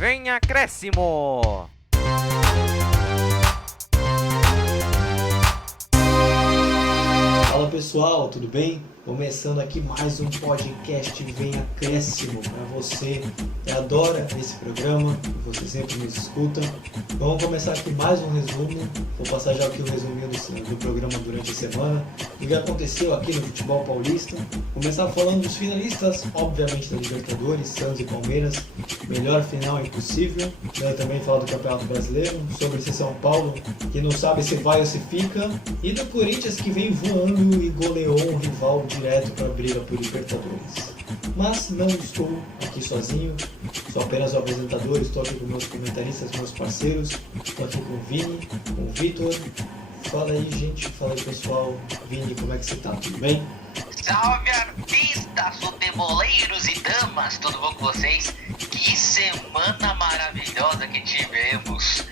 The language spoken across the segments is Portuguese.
Vem acréscimo! Fala pessoal, tudo bem? Começando aqui mais um podcast Vem Acréscimo para você que adora esse programa, que você sempre nos escuta. Vamos começar aqui mais um resumo. Vou passar já aqui o resuminho do programa durante a semana, do que aconteceu aqui no futebol paulista. Começar falando dos finalistas, obviamente da Libertadores, Santos e Palmeiras, melhor final impossível. Eu também falo do Campeonato Brasileiro, sobre esse São Paulo que não sabe se vai ou se fica, e do Corinthians que vem voando e goleou um rival direto para a briga por Libertadores. Mas não estou aqui sozinho, sou apenas o apresentador, estou aqui com meus comentaristas, meus parceiros, estou aqui com o Vini, com o Vitor. Fala aí, gente, fala aí, pessoal. Vini, como é que você tá? Tudo bem? Salve artistas, futeboleiros e damas, tudo bom com vocês? Que semana maravilhosa que tivemos!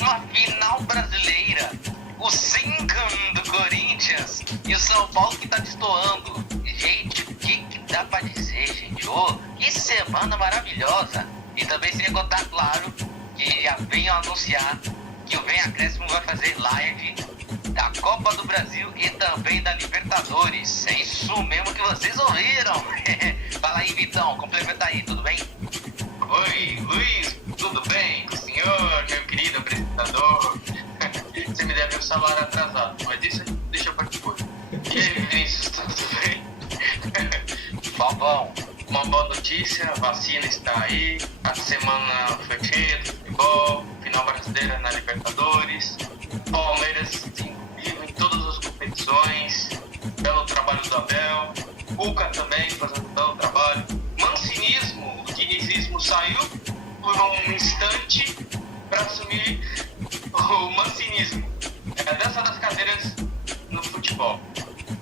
Uma final brasileira, o Zincam do Corinthians e o São Paulo que tá destoando. Gente, o que dá pra dizer, gente? Oh, que semana maravilhosa! E também sem contar, claro, que já venho anunciar que o Vem Acréscimo vai fazer live da Copa do Brasil e também da Libertadores. É isso mesmo que vocês ouviram. Fala aí, Vitão, complementa aí, tudo bem? Oi, Luiz, tudo bem com o senhor, meu querido apresentador? Você me deve um salário atrasado, mas isso deixa pra depois. E aí, Vinícius, tudo bem? Bom. Uma boa notícia, a vacina está aí, a semana foi cheia de futebol, final brasileira na Libertadores, Palmeiras se envolveu em todas as competições, belo trabalho do Abel, Cuca também fazendo um belo trabalho, mancinismo, o dinizismo saiu por um instante para assumir o mancinismo, é dessa das cadeiras no futebol.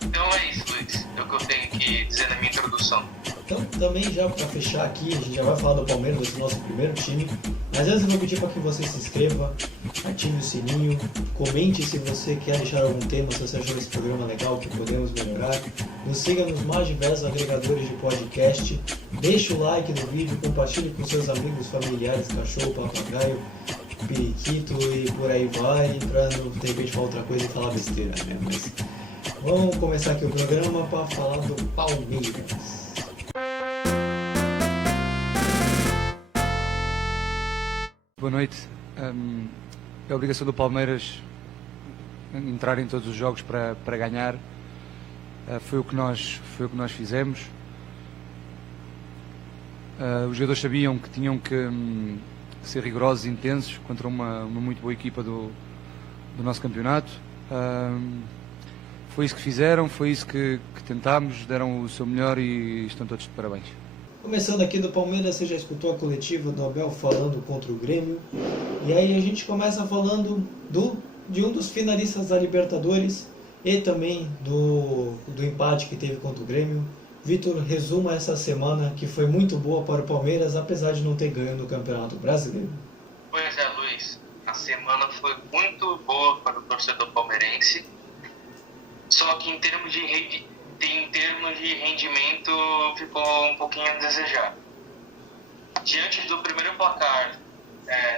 Então é isso, Luiz, é o que eu tenho que dizer na minha introdução. Então, também já para fechar aqui, a gente já vai falar do Palmeiras, vai ser o nosso primeiro time. Mas antes eu vou pedir para que você se inscreva, ative o sininho, comente se você quer deixar algum tema, se você achou esse programa legal, que podemos melhorar. Nos siga nos mais diversos agregadores de podcast. Deixe o like no vídeo, compartilhe com seus amigos, familiares, cachorro, papagaio, periquito e por aí vai, para não de repente falar outra coisa e falar besteira, né? Mas vamos começar aqui o programa para falar do Palmeiras. Boa noite. É a obrigação do Palmeiras entrar em todos os jogos para ganhar. Foi o que nós fizemos. Os jogadores sabiam que tinham que ser rigorosos e intensos contra uma muito boa equipa do nosso campeonato. Foi isso que fizeram, foi isso que tentámos, deram o seu melhor e estão todos de parabéns. Começando aqui do Palmeiras, você já escutou a coletiva do Abel falando contra o Grêmio. E aí a gente começa falando de um dos finalistas da Libertadores e também do empate que teve contra o Grêmio. Vitor, resuma essa semana que foi muito boa para o Palmeiras, apesar de não ter ganho no Campeonato Brasileiro. Pois é, Luiz, a semana foi muito boa para o torcedor palmeirense, só que em termos de rendimento ficou um pouquinho a desejar. Diante do primeiro placar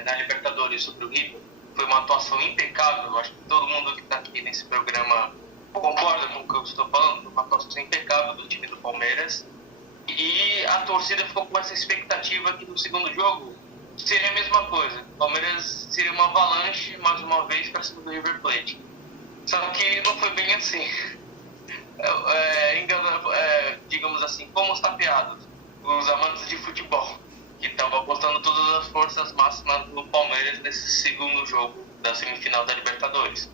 na Libertadores sobre o River, foi uma atuação impecável. Eu acho que todo mundo que está aqui nesse programa concorda com o que eu estou falando, uma atuação impecável do time do Palmeiras. E a torcida ficou com essa expectativa que no segundo jogo seria a mesma coisa. O Palmeiras seria uma avalanche mais uma vez para cima do River Plate. Só que não foi bem assim. Digamos assim, fomos tapeados, os amantes de futebol, que estavam apostando todas as forças máximas no Palmeiras nesse segundo jogo da semifinal da Libertadores.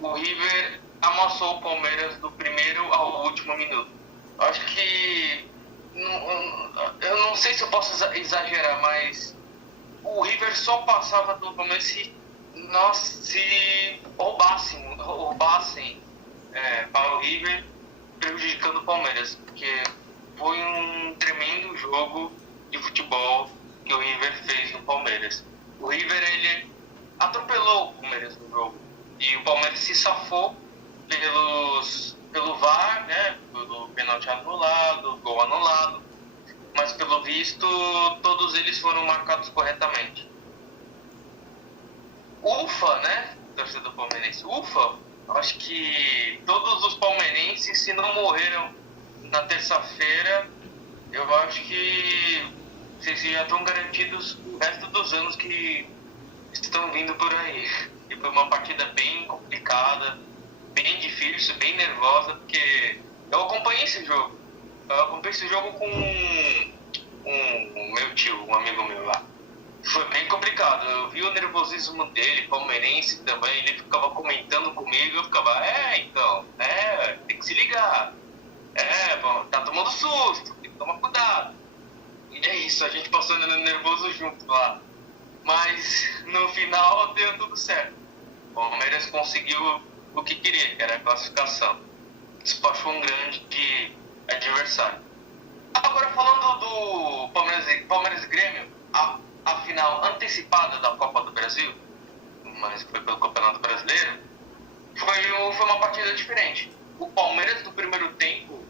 O River amassou o Palmeiras do primeiro ao último minuto. Acho que, eu não sei se eu posso exagerar, mas o River só passava do Palmeiras se roubassem para o River, prejudicando o Palmeiras, porque foi um tremendo jogo de futebol que o River fez no Palmeiras. O River, ele atropelou o Palmeiras no jogo, e o Palmeiras se safou pelo VAR, né, pelo pênalti anulado, gol anulado, mas pelo visto todos eles foram marcados corretamente. Ufa, né, torcedor palmeirense? Ufa, acho que todos os palmeirenses, se não morreram na terça-feira, eu acho que vocês já estão garantidos o resto dos anos que estão vindo por aí. E foi uma partida bem complicada, bem difícil, bem nervosa, porque eu acompanhei esse jogo. Eu acompanhei esse jogo com um meu tio, um amigo meu lá. Foi bem complicado. Eu vi o nervosismo dele, palmeirense também. Ele ficava comentando comigo. Eu ficava, tem que se ligar. Bom, tá tomando susto, tem que tomar cuidado. E é isso, a gente passou nervoso junto lá. Mas no final deu tudo certo. O Palmeiras conseguiu o que queria, que era a classificação. Despachou um grande adversário. Agora falando do Palmeiras e Grêmio, a final antecipada da Copa do Brasil, mas foi pelo Campeonato Brasileiro, foi uma partida diferente. O Palmeiras do primeiro tempo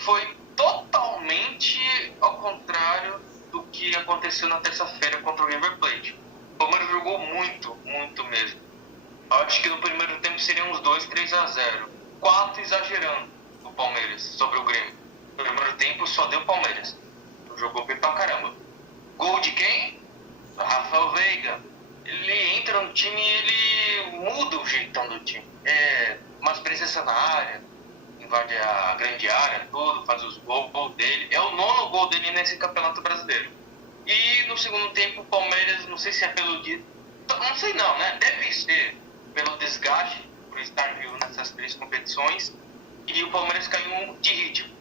foi totalmente ao contrário do que aconteceu na terça-feira contra o River Plate. O Palmeiras jogou muito, muito mesmo. Acho que no primeiro tempo seriam uns 2-3-0. 4 exagerando o Palmeiras sobre o Grêmio. No primeiro tempo só deu Palmeiras. Jogou bem pra caramba. Gol de quem? Rafael Veiga. Ele entra no time e ele muda o jeitão do time. Mais presença na área, invade a grande área, tudo, faz os gols dele. É o 9º gol dele nesse Campeonato Brasileiro. E no segundo tempo o Palmeiras, não sei se é pelo dia... Não sei não, né? Deve ser pelo desgaste, por estar vivo nessas 3 competições. E o Palmeiras caiu de ritmo.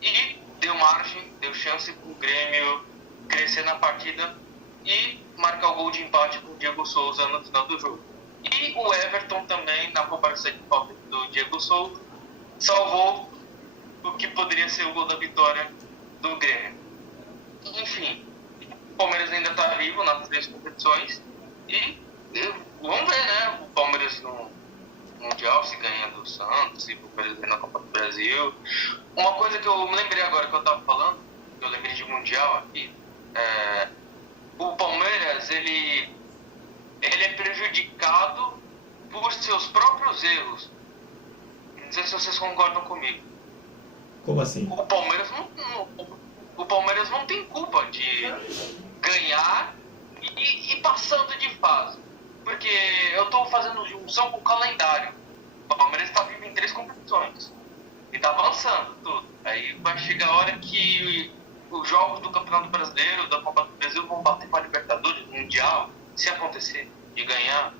E deu margem, deu chance pro Grêmio crescer na partida e marcar o gol de empate com o Diego Souza no final do jogo. E o Everton também, na cobrança de falta do Diego Souza, salvou o que poderia ser o gol da vitória do Grêmio. Enfim, o Palmeiras ainda está vivo nas 3 competições e vamos ver, né? O Palmeiras no Mundial, se ganha do Santos, se o Palmeiras ganha na Copa do Brasil. Uma coisa que eu me lembrei agora que eu estava falando, que eu lembrei de Mundial aqui, o Palmeiras, ele é prejudicado por seus próprios erros. Não sei se vocês concordam comigo. Como assim? O Palmeiras não tem culpa de ganhar e passando de fase. Porque eu estou fazendo junção com o calendário. O Palmeiras está vivo em 3 competições. E está avançando tudo. Aí vai chegar a hora que os jogos do Campeonato Brasileiro, da Copa do Brasil, vão bater para a Libertadores, Mundial, se acontecer, de ganhar.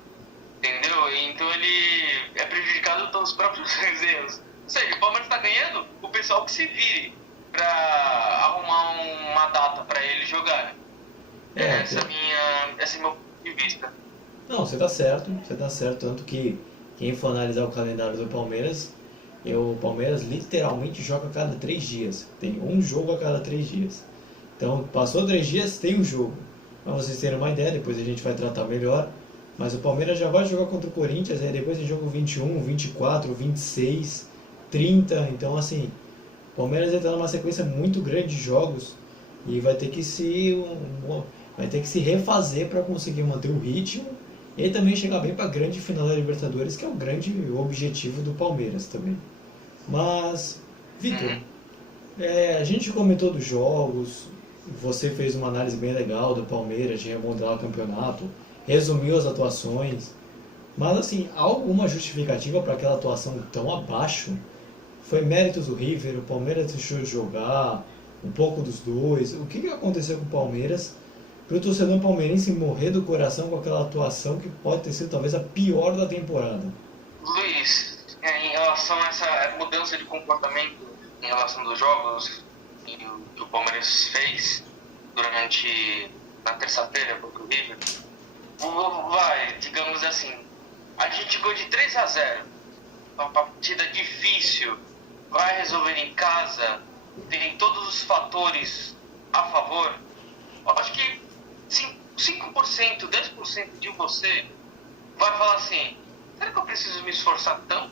Entendeu? Então ele é prejudicado pelos próprios erros. Ou seja, o Palmeiras está ganhando, o pessoal que se vire para arrumar uma data para ele jogar. Esse é meu ponto de vista. Não, você tá certo, tanto que quem for analisar o calendário do Palmeiras, o Palmeiras literalmente joga a cada 3 dias, tem um jogo a cada 3 dias. Então, passou 3 dias, tem um jogo. Para vocês terem uma ideia, depois a gente vai tratar melhor, mas o Palmeiras já vai jogar contra o Corinthians, aí depois tem jogo 21, 24, 26, 30, então assim, o Palmeiras está numa sequência muito grande de jogos e vai ter que se refazer para conseguir manter o ritmo e também chegar bem para a grande final da Libertadores, que é o grande objetivo do Palmeiras também. Mas, Vitor, a gente comentou dos jogos, você fez uma análise bem legal do Palmeiras, de remodelar o campeonato, resumiu as atuações, mas assim, há alguma justificativa para aquela atuação tão abaixo? Foi méritos do River, o Palmeiras deixou de jogar, um pouco dos dois, o que aconteceu com o Palmeiras para o torcedor palmeirense morrer do coração com aquela atuação que pode ter sido talvez a pior da temporada? Luiz, em relação a essa mudança de comportamento em relação dos jogos que o Palmeiras fez na terça-feira contra o River, digamos assim, a gente chegou de 3-0, uma partida difícil, vai resolver em casa, tem todos os fatores a favor. Eu acho que 5%, 10% de você vai falar assim, será que eu preciso me esforçar tanto?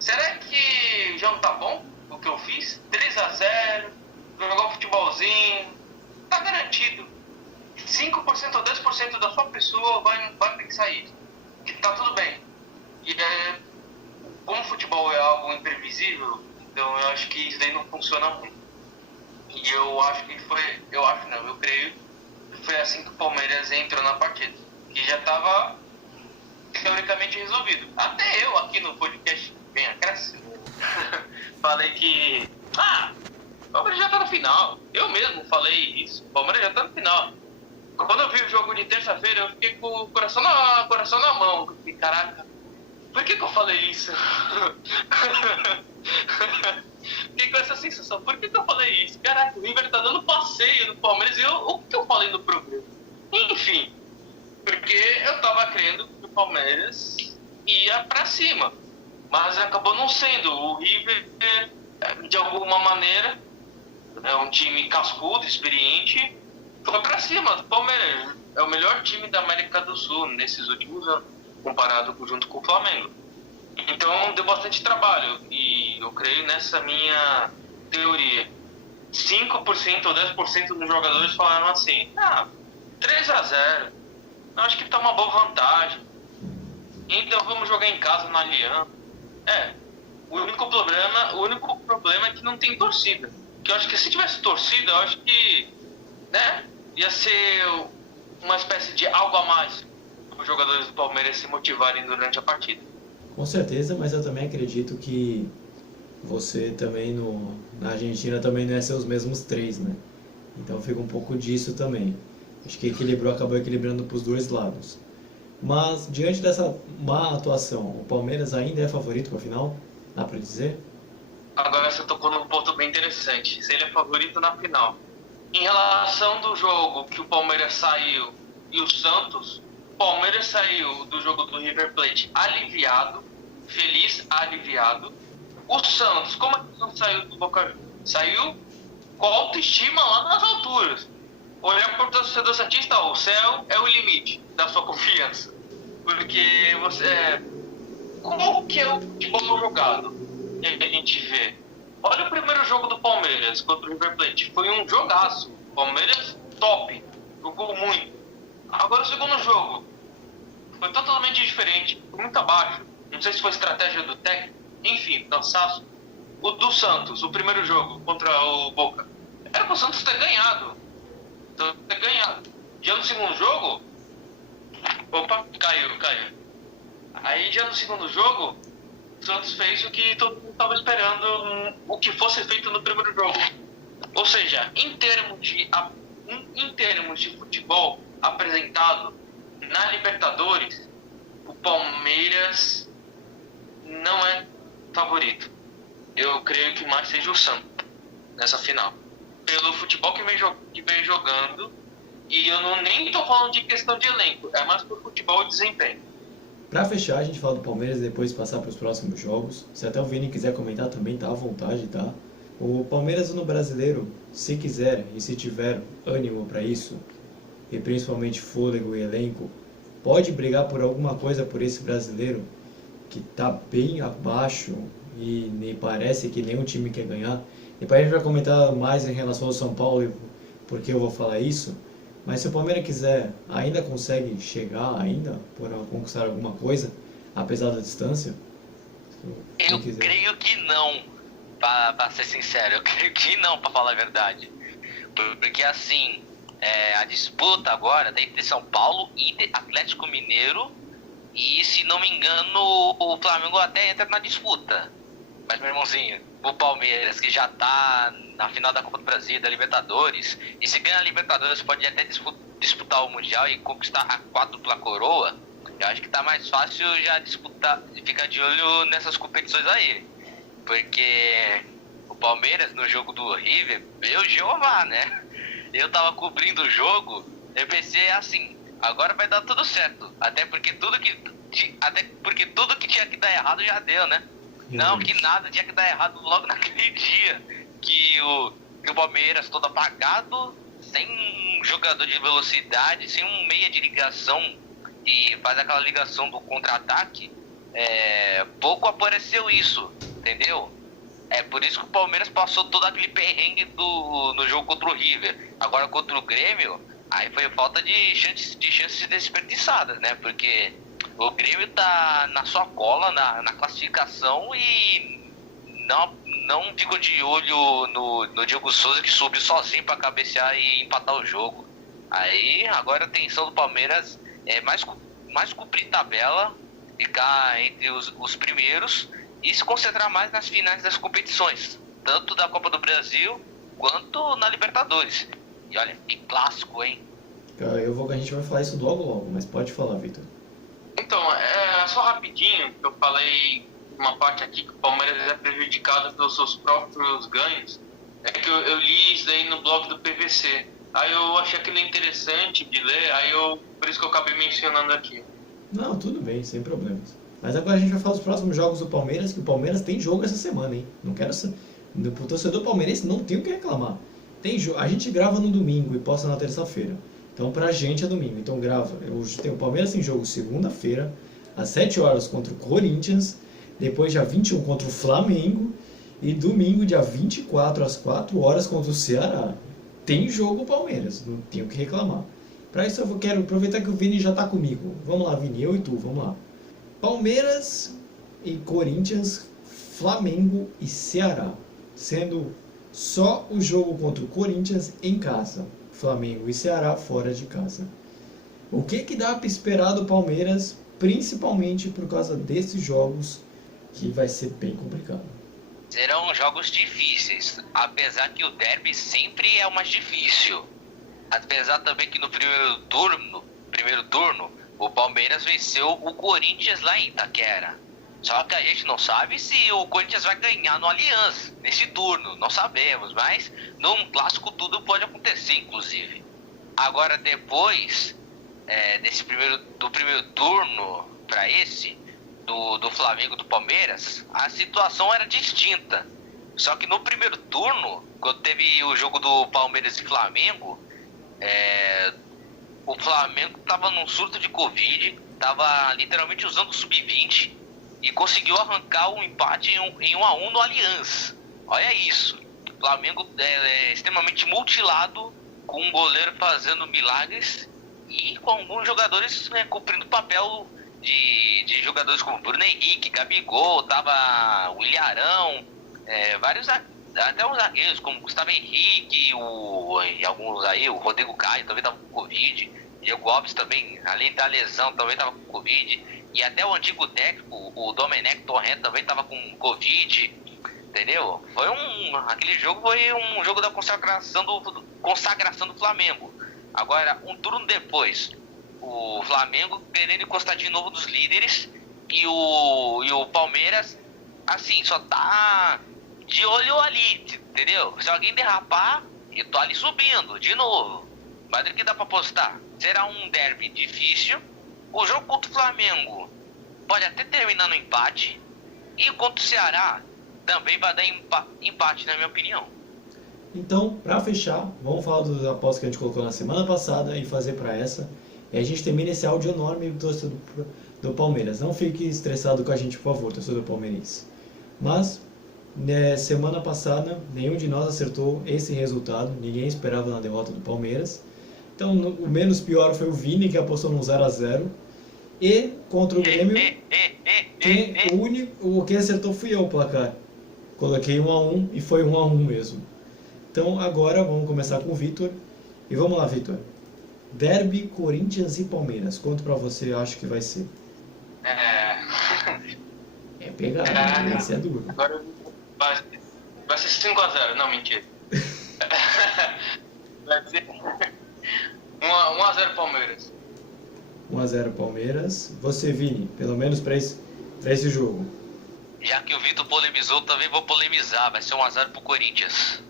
Será que já não tá bom o que eu fiz? 3-0, jogar um futebolzinho, tá garantido. 5% ou 10% da sua pessoa vai pensar isso. Que tá tudo bem. E como o futebol é algo imprevisível, então eu acho que isso daí não funciona muito. E eu acho que foi, eu creio que foi assim que o Palmeiras entrou na partida. Que já estava teoricamente resolvido. Até eu aqui no podcast Bem Acréscimo falei que o Palmeiras já tá no final. Eu mesmo falei isso, o Palmeiras já tá no final. Quando eu vi o jogo de terça-feira, eu fiquei com o coração na mão. Eu fiquei, caraca, por que eu falei isso? Fiquei com essa sensação, por que eu falei isso? Caraca, o River tá dando passeio no Palmeiras e o que eu falei no programa? Enfim, porque eu tava crendo que o Palmeiras ia pra cima, mas acabou não sendo. O River, de alguma maneira, é um time cascudo, experiente, foi pra cima do Palmeiras. É o melhor time da América do Sul nesses últimos anos, comparado junto com o Flamengo. Então deu bastante trabalho e eu creio nessa minha teoria. 5% ou 10% dos jogadores falaram assim: 3-0, eu acho que tá uma boa vantagem. Então vamos jogar em casa no Allianz. O único problema é que não tem torcida. Que eu acho que se tivesse torcida, eu acho que, ia ser uma espécie de algo a mais para os jogadores do Palmeiras se motivarem durante a partida. Com certeza, mas eu também acredito que você também na Argentina também não ia ser os mesmos 3, né? Então fica um pouco disso também. Acho que acabou equilibrando para os dois lados. Mas diante dessa má atuação, o Palmeiras ainda é favorito para a final? Dá para dizer? Agora você tocou num ponto bem interessante. Se ele é favorito na final. Em relação do jogo que o Palmeiras saiu e o Santos, o Palmeiras saiu do jogo do River Plate aliviado, feliz, aliviado. O Santos, como é que o Santos saiu do Boca Juniors? Saiu com autoestima lá nas alturas. Olhar para o torcedor santista, o céu é o limite da sua confiança. Porque como que é o futebol jogado que a gente vê? Olha o primeiro jogo do Palmeiras contra o River Plate. Foi um jogaço. Palmeiras top. Jogou muito. Agora o segundo jogo foi totalmente diferente. Foi muito abaixo. Não sei se foi estratégia do técnico. Enfim, cansaço. O do Santos, o primeiro jogo contra o Boca. Era para o Santos ter ganhado. Já no segundo jogo... Opa, caiu. Aí já no segundo jogo... O Santos fez o que todo mundo estava esperando, o que fosse feito no primeiro jogo. Ou seja, em termos de futebol apresentado na Libertadores, o Palmeiras não é favorito. Eu creio que mais seja o Santos nessa final. Pelo futebol que vem jogando, e eu nem estou falando de questão de elenco, é mais por futebol e desempenho. Para fechar, a gente fala do Palmeiras e depois passar para os próximos jogos. Se até o Vini quiser comentar também, tá à vontade, tá? O Palmeiras no Brasileiro, se quiser e se tiver ânimo para isso, e principalmente fôlego e elenco, pode brigar por alguma coisa por esse Brasileiro que tá bem abaixo e me parece que nenhum time quer ganhar. Depois a gente vai comentar mais em relação ao São Paulo, porque eu vou falar isso. Mas se o Palmeiras quiser, ainda consegue chegar ainda por conquistar alguma coisa, apesar da distância? Eu creio que não, pra ser sincero, eu creio que não, pra falar a verdade. Porque assim, a disputa agora tem entre São Paulo e Atlético Mineiro, e se não me engano o Flamengo até entra na disputa. Mas meu irmãozinho, o Palmeiras, que já tá na final da Copa do Brasil, da Libertadores, e se ganhar a Libertadores pode até disputar o Mundial e conquistar a quádrupla coroa, eu acho que tá mais fácil já disputar, ficar de olho nessas competições aí. Porque o Palmeiras no jogo do River, meu Jeová, né? Eu tava cobrindo o jogo, eu pensei assim, agora vai dar tudo certo. Até porque tudo que tinha que dar errado já deu, né? Não, que nada, tinha que dar errado logo naquele dia. Que o Palmeiras todo apagado, sem um jogador de velocidade, sem um meia de ligação e faz aquela ligação do contra-ataque, pouco apareceu isso, entendeu? É por isso que o Palmeiras passou todo aquele perrengue no jogo contra o River. Agora contra o Grêmio, aí foi falta de chances desperdiçadas, né? Porque o Grêmio tá na sua cola na classificação e não fico de olho no Diego Souza, que subiu sozinho pra cabecear e empatar o jogo. Aí agora a tensão do Palmeiras é mais cumprir tabela, ficar entre os primeiros e se concentrar mais nas finais das competições, tanto da Copa do Brasil quanto na Libertadores. E olha, que clássico, hein? A gente vai falar isso logo, mas pode falar, Vitor. Então, só rapidinho, que eu falei uma parte aqui que o Palmeiras é prejudicado pelos seus próprios ganhos. É que eu li isso daí no blog do PVC. Aí eu achei aquilo interessante de ler, por isso que eu acabei mencionando aqui. Não, tudo bem, sem problemas. Mas agora a gente vai falar dos próximos jogos do Palmeiras, que o Palmeiras tem jogo essa semana, hein? Não quero... O torcedor palmeirense não tem o que reclamar. A gente grava no domingo e posta na terça-feira. Então pra gente é domingo. Então grava. O Palmeiras tem jogo segunda-feira, às 7 horas contra o Corinthians, depois dia 21 contra o Flamengo e domingo, dia 24, às 4 horas contra o Ceará. Tem jogo Palmeiras, não tenho o que reclamar. Para isso eu quero aproveitar que o Vini já tá comigo. Vamos lá, Vini, eu e tu, vamos lá. Palmeiras e Corinthians, Flamengo e Ceará, sendo só o jogo contra o Corinthians em casa, Flamengo e Ceará fora de casa. O que dá para esperar do Palmeiras, principalmente por causa desses jogos, que vai ser bem complicado? Serão jogos difíceis, apesar que o derby sempre é o mais difícil. Apesar também que no primeiro turno, o Palmeiras venceu o Corinthians lá em Itaquera. Só que a gente não sabe se o Corinthians vai ganhar no Allianz nesse turno, não sabemos, mas num clássico tudo pode acontecer, inclusive. Agora depois do primeiro turno para esse, do Flamengo e do Palmeiras, a situação era distinta. Só que no primeiro turno, quando teve o jogo do Palmeiras e Flamengo, o Flamengo estava num surto de Covid, estava literalmente usando o sub-20 e conseguiu arrancar um empate em 1-1 no Allianz. Olha isso. O Flamengo é extremamente mutilado, com um goleiro fazendo milagres e com alguns jogadores cumprindo o papel de jogadores como Bruno Henrique, Gabigol, tava o Ilharão, vários, até os zagueiros como Gustavo Henrique e alguns aí, o Rodrigo Caio também tava com Covid, Diego Alves também, além da lesão, também tava com Covid, e até o antigo técnico, o Domenech Torrent, também tava com Covid, entendeu? Aquele jogo foi um jogo da consagração do Flamengo. Agora, um turno depois, o Flamengo querendo encostar de novo dos líderes e o Palmeiras, assim, só tá de olho ali, entendeu? Se alguém derrapar, eu tô ali subindo de novo. Mas o que dá pra apostar? Será um derby difícil. O jogo contra o Flamengo pode até terminar no empate. E contra o Ceará também vai dar empate, na minha opinião. Então, para fechar, vamos falar dos apostas que a gente colocou na semana passada e fazer para essa. E a gente termina esse áudio enorme do torcedor do Palmeiras. Não fique estressado com a gente, por favor, torcedor palmeirense. Mas, semana passada, nenhum de nós acertou esse resultado. Ninguém esperava na derrota do Palmeiras. Então, o menos pior foi o Vini, que apostou num 0-0. E, contra o Grêmio, o que acertou fui eu, o placar. Coloquei 1-1 e foi 1-1 mesmo. Então, agora vamos começar com o Vitor. E vamos lá, Vitor. Derby, Corinthians e Palmeiras. Quanto pra você acha que vai ser? É pegado, esse é duro. Agora vai ser 5-0, não, mentira. Vai ser 1-0 Palmeiras. 1-0 Palmeiras. Você, Vini, pelo menos pra esse jogo. Já que o Vitor polemizou, também vou polemizar. Vai ser 1-0 pro Corinthians.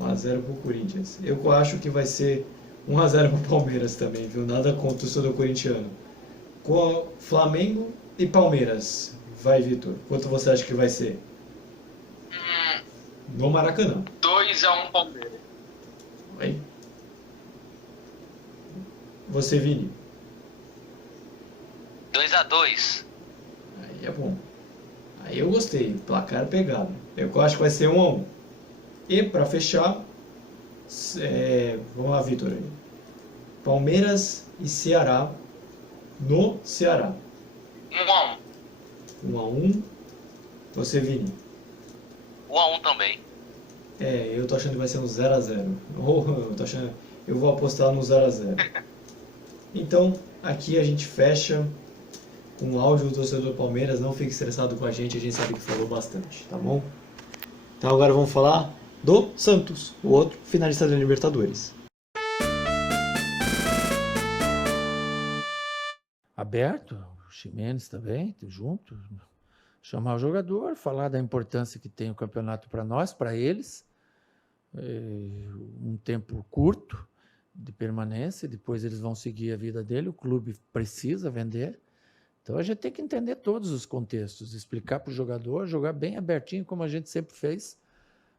1-0 pro Corinthians. Eu acho que vai ser 1-0 pro Palmeiras também, viu? Nada contra o torcedor corintiano. Com Flamengo e Palmeiras. Vai, Vitor. Quanto você acha que vai ser? No Maracanã. 2-1 Palmeiras. Vai. Você, Vini. 2-2. Aí é bom. Aí eu gostei, placar pegado. Eu acho que vai ser 1-1. E para fechar, vamos lá, Vitor. Palmeiras e Ceará no Ceará. 1-1. 1-1. Você, Vini? 1-1 também. Eu tô achando que vai ser um 0-0. Eu vou apostar no 0-0. Então, aqui a gente fecha com o áudio do torcedor do Palmeiras. Não fique estressado com a gente sabe que falou bastante, tá bom? Então agora vamos falar do Santos, o outro finalista da Libertadores. Aberto, o Ximenes também, junto, chamar o jogador, falar da importância que tem o campeonato para nós, para eles, um tempo curto de permanência, depois eles vão seguir a vida dele, o clube precisa vender, então a gente tem que entender todos os contextos, explicar para o jogador, jogar bem abertinho, como a gente sempre fez,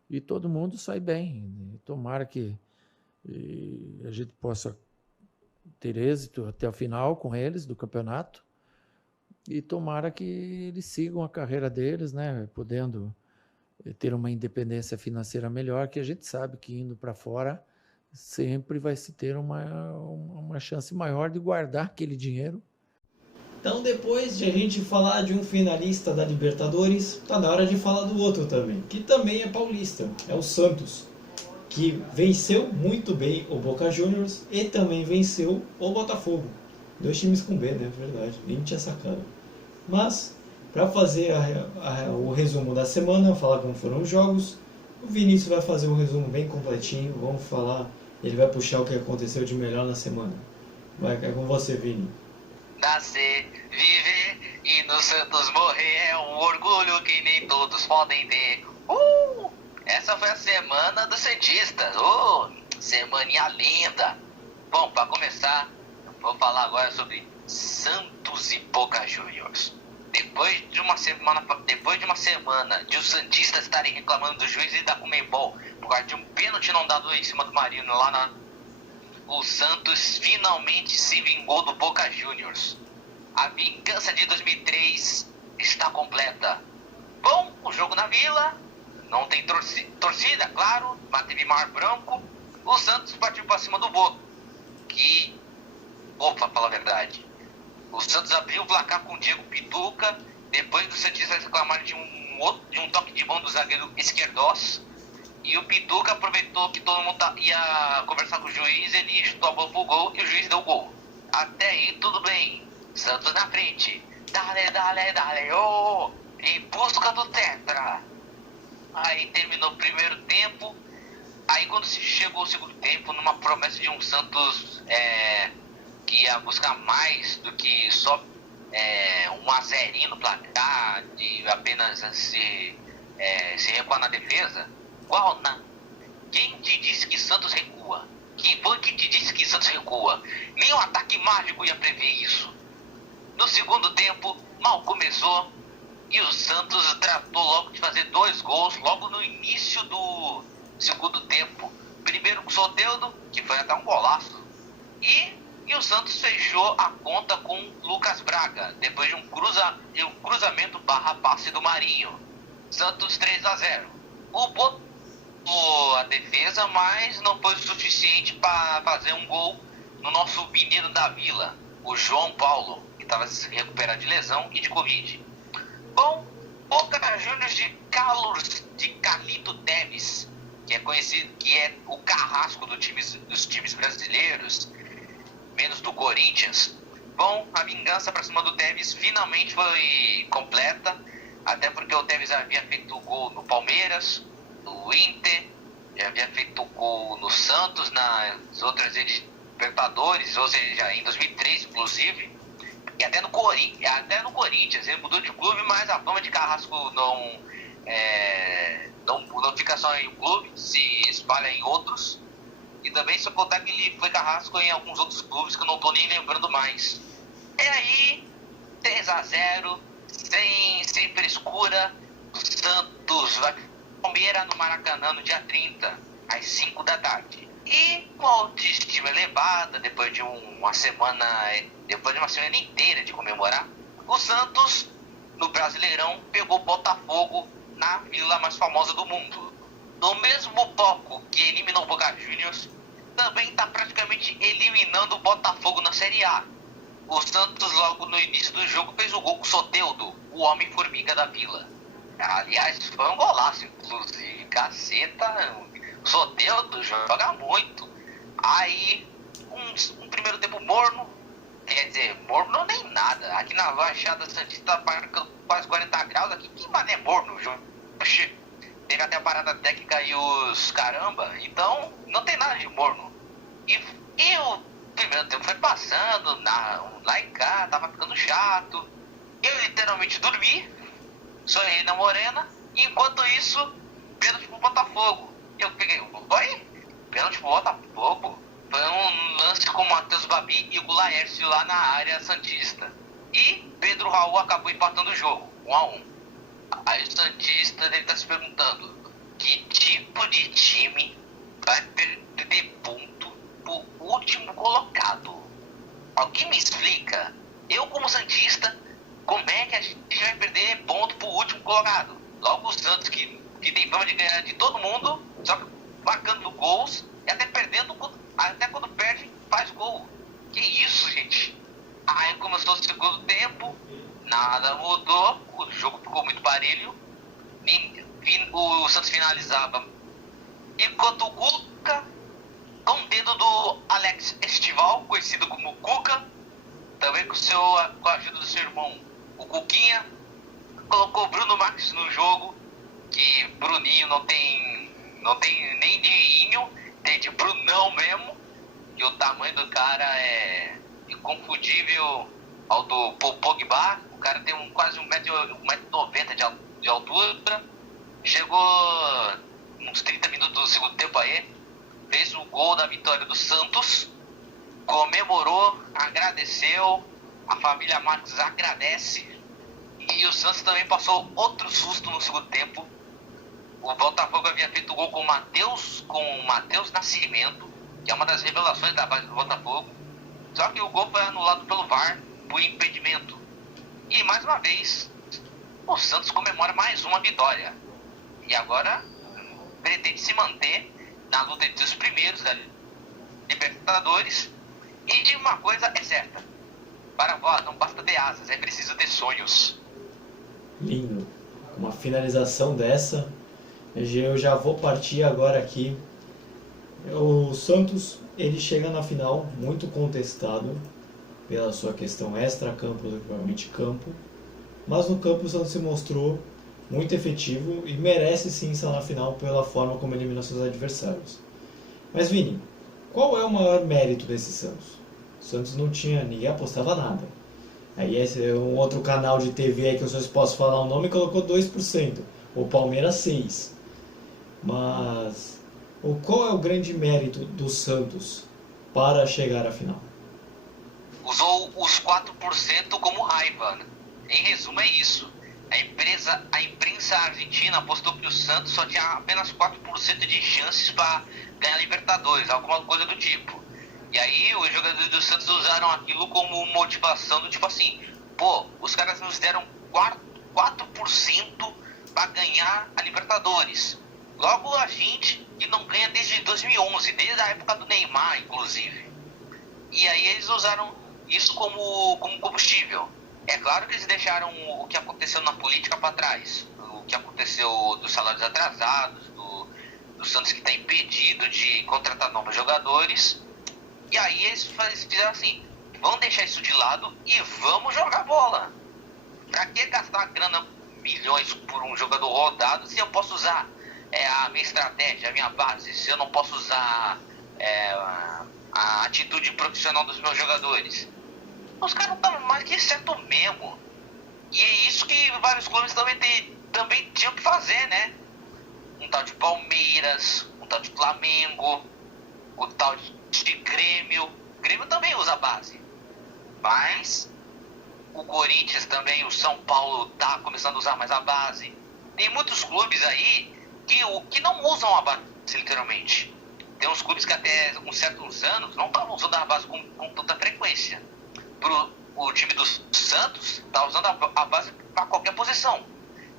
e todo mundo sai bem. Tomara que a gente possa ter êxito até o final com eles do campeonato e tomara que eles sigam a carreira deles, né, podendo ter uma independência financeira melhor, que a gente sabe que indo para fora sempre vai se ter uma chance maior de guardar aquele dinheiro. Então, depois de a gente falar de um finalista da Libertadores, tá na hora de falar do outro também, que também é paulista, é o Santos, que venceu muito bem o Boca Juniors e também venceu o Botafogo. 2 times com B, né? Verdade, nem tinha sacado. Mas, para fazer o resumo da semana, falar como foram os jogos, o Vinícius vai fazer um resumo bem completinho, vamos falar, ele vai puxar o que aconteceu de melhor na semana. Vai, é com você, Vini. Nascer, viver e no Santos morrer é um orgulho que nem todos podem ter. Essa foi a semana dos Santistas. Semaninha linda. Bom, para começar, vou falar agora sobre Santos e Boca Juniors. Depois de uma semana de os Santistas estarem reclamando do juiz e da Conmebol por causa de um pênalti não dado em cima do Marino o Santos finalmente se vingou do Boca Juniors. A vingança de 2003 está completa. Bom, o jogo na Vila, não tem torcida, claro, mas teve mar branco. O Santos partiu para cima do Boca. Pra falar a verdade, o Santos abriu o placar com o Diego Pituca, depois do Santistas reclamarem de um toque de mão do zagueiro Esquerdós. E o Pituca aproveitou que todo mundo ia conversar com o juiz, ele chutou a bola pro gol e o juiz deu o gol. Até aí tudo bem. Santos na frente. Dale, em busca do tetra. Aí terminou o primeiro tempo. Aí quando chegou o segundo tempo, numa promessa de um Santos que ia buscar mais do que só 1-0 no placar, de apenas se recuar na defesa. Quem te disse que Santos recua? Quem foi que te disse que Santos recua? Nenhum ataque mágico ia prever isso. No segundo tempo, mal começou e o Santos tratou logo de fazer 2 gols logo no início do segundo tempo. Primeiro com o Soteldo, que foi até um golaço. E o Santos fechou a conta com Lucas Braga, depois de um cruzamento /passe do Marinho. Santos 3-0. Botou a defesa, mas não foi o suficiente para fazer um gol no nosso menino da Vila, o João Paulo, que estava se recuperando de lesão e de Covid. Bom, Boca Juniors de Carlito Teves, que é conhecido, que é o carrasco dos times brasileiros, menos do Corinthians. Bom, a vingança para cima do Teves finalmente foi completa, até porque o Teves havia feito o gol no Palmeiras, no Inter, já havia feito o gol no Santos, nas outras Libertadores, ou seja, em 2003 inclusive, e até no Corinthians. Ele mudou de clube, mas a fama de carrasco não fica só em um clube, se espalha em outros. E também, se eu contar que ele foi carrasco em alguns outros clubes que eu não estou nem lembrando mais. E aí, 3-0, sem frescura, o Santos vai Palmeiras no Maracanã no dia 30, às 5 da tarde. E com a autoestima elevada, depois de uma semana inteira de comemorar, o Santos no Brasileirão, pegou o Botafogo na vila mais famosa do mundo. No mesmo bloco que eliminou o Boca Juniors, também está praticamente eliminando o Botafogo na Série A. O Santos, logo no início do jogo, fez o gol com o Soteldo, o Homem-Formiga da Vila. Aliás, foi um golaço, inclusive. Caceta, o Soteldo joga muito. Aí, um primeiro tempo morno, quer dizer, morno nem nada. Aqui na Baixada Santista tá marcando quase 40 graus, aqui que mané morno, oxi. Teve até a parada técnica e os caramba, então não tem nada de morno. E o primeiro tempo foi passando, lá em cá, tava ficando chato. Eu literalmente dormi, sonhei na Morena, e enquanto isso, pênalti pro Botafogo. Eu peguei, oi? Pênalti pro Botafogo? Foi um lance com o Matheus Babi e o Laércio lá na área santista. E Pedro Raul acabou empatando o jogo, 1-1. Aí o santista deve estar se perguntando, que tipo de time vai perder ponto pro último colocado? Alguém me explica? Eu, como santista, como é que a gente vai perder ponto pro último colocado? Logo o Santos, que tem fama de ganhar de todo mundo, só que marcando gols e até perdendo, até quando perde, faz gol. Que isso, gente? Aí começou o segundo tempo, nada mudou, o jogo ficou muito parelho, o Santos finalizava. Enquanto o Cuca, com o dedo do Alex Estival, conhecido como Cuca, também com a ajuda do seu irmão, o Cuquinha, colocou Bruno Marques no jogo, que Bruninho não tem nem dinheirinho, tem de Brunão mesmo, que o tamanho do cara é inconfundível ao do Pogba. O cara tem quase 1,90m de altura, chegou uns 30 minutos do segundo tempo aí, fez o gol da vitória do Santos, comemorou, agradeceu, a família Marques agradece, e o Santos também passou outro susto no segundo tempo. O Botafogo havia feito o gol com o Matheus Nascimento, que é uma das revelações da base do Botafogo, só que o gol foi anulado pelo VAR por impedimento. E mais uma vez, o Santos comemora mais uma vitória, e agora pretende se manter na luta entre os primeiros da Libertadores. E de uma coisa é certa, para voar não basta ter asas, é preciso ter sonhos. Lindo. Uma finalização dessa, eu já vou partir agora aqui. O Santos, ele chega na final muito contestado pela sua questão extra-campo do que provavelmente campo, mas no campo o Santos se mostrou muito efetivo e merece sim estar na final pela forma como eliminou seus adversários. Mas Vini, qual é o maior mérito desse Santos? O Santos não tinha, ninguém apostava nada. Aí esse é um outro canal de TV aí que eu só posso falar o nome, colocou 2%, o Palmeiras 6%. Mas qual é o grande mérito do Santos para chegar à final? Usou os 4% como raiva. Em resumo é isso. A imprensa argentina apostou que o Santos só tinha apenas 4% de chances para ganhar Libertadores, alguma coisa do tipo. E aí os jogadores do Santos usaram aquilo como motivação do tipo assim, pô, os caras nos deram 4% para ganhar a Libertadores. Logo a gente que não ganha desde 2011, desde a época do Neymar, inclusive. E aí eles usaram isso como combustível. É claro que eles deixaram o que aconteceu na política para trás. O que aconteceu dos salários atrasados, do Santos que está impedido de contratar novos jogadores. E aí eles fizeram assim, vamos deixar isso de lado e vamos jogar bola. Pra que gastar grana, milhões por um jogador rodado, se eu posso usar a minha estratégia, a minha base, se eu não posso usar a atitude profissional dos meus jogadores? Os caras estão mais que certo mesmo. E é isso que vários clubes também tinham que fazer, né? Um tal de Palmeiras, um tal de Flamengo, o tal de Grêmio. O Grêmio também usa a base. Mas o Corinthians também, o São Paulo tá começando a usar mais a base. Tem muitos clubes aí que não usam a base, literalmente. Tem uns clubes que até uns certos anos não estavam usando a base com tanta frequência. o time do Santos tá usando a base para qualquer posição.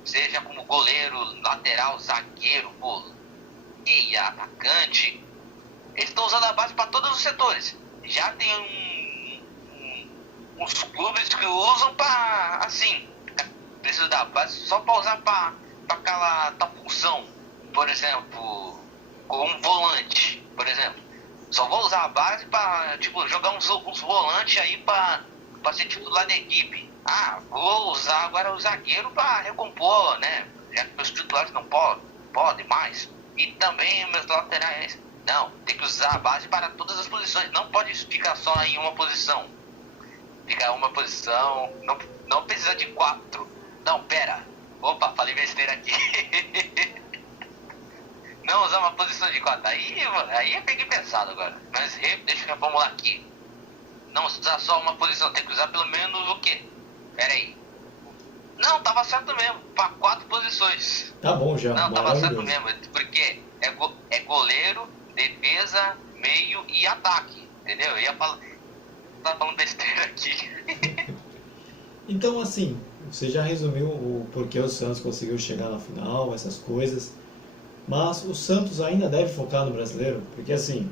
Seja como goleiro, lateral, zagueiro, meia, atacante. Eles estão usando a base para todos os setores. Já tem uns clubes que usam para, assim, precisa da base só para usar para aquela tal função. Por exemplo, como volante, por exemplo. Só vou usar a base para, tipo, jogar uns volantes aí para ser titular da equipe. Vou usar agora o zagueiro para recompor, né? Já que meus titulares não podem mais. E também meus laterais. Não, tem que usar a base para todas as posições. Não pode ficar só em uma posição. Ficar em uma posição. Não precisa de 4. Não, pera. Opa, falei besteira aqui. Não usar uma posição de 4. Aí eu peguei pensado agora. Mas deixa eu reformular aqui. Não usar só uma posição. Tem que usar pelo menos o quê? Pera aí. Não, tava certo mesmo. Para 4 posições. Tá bom já. Não, tava certo mesmo. Porque é goleiro, defesa, meio e ataque. Entendeu? Eu ia falar. Tava falando besteira aqui. Então, assim, você já resumiu o porquê o Santos conseguiu chegar na final, essas coisas. Mas o Santos ainda deve focar no brasileiro, porque assim,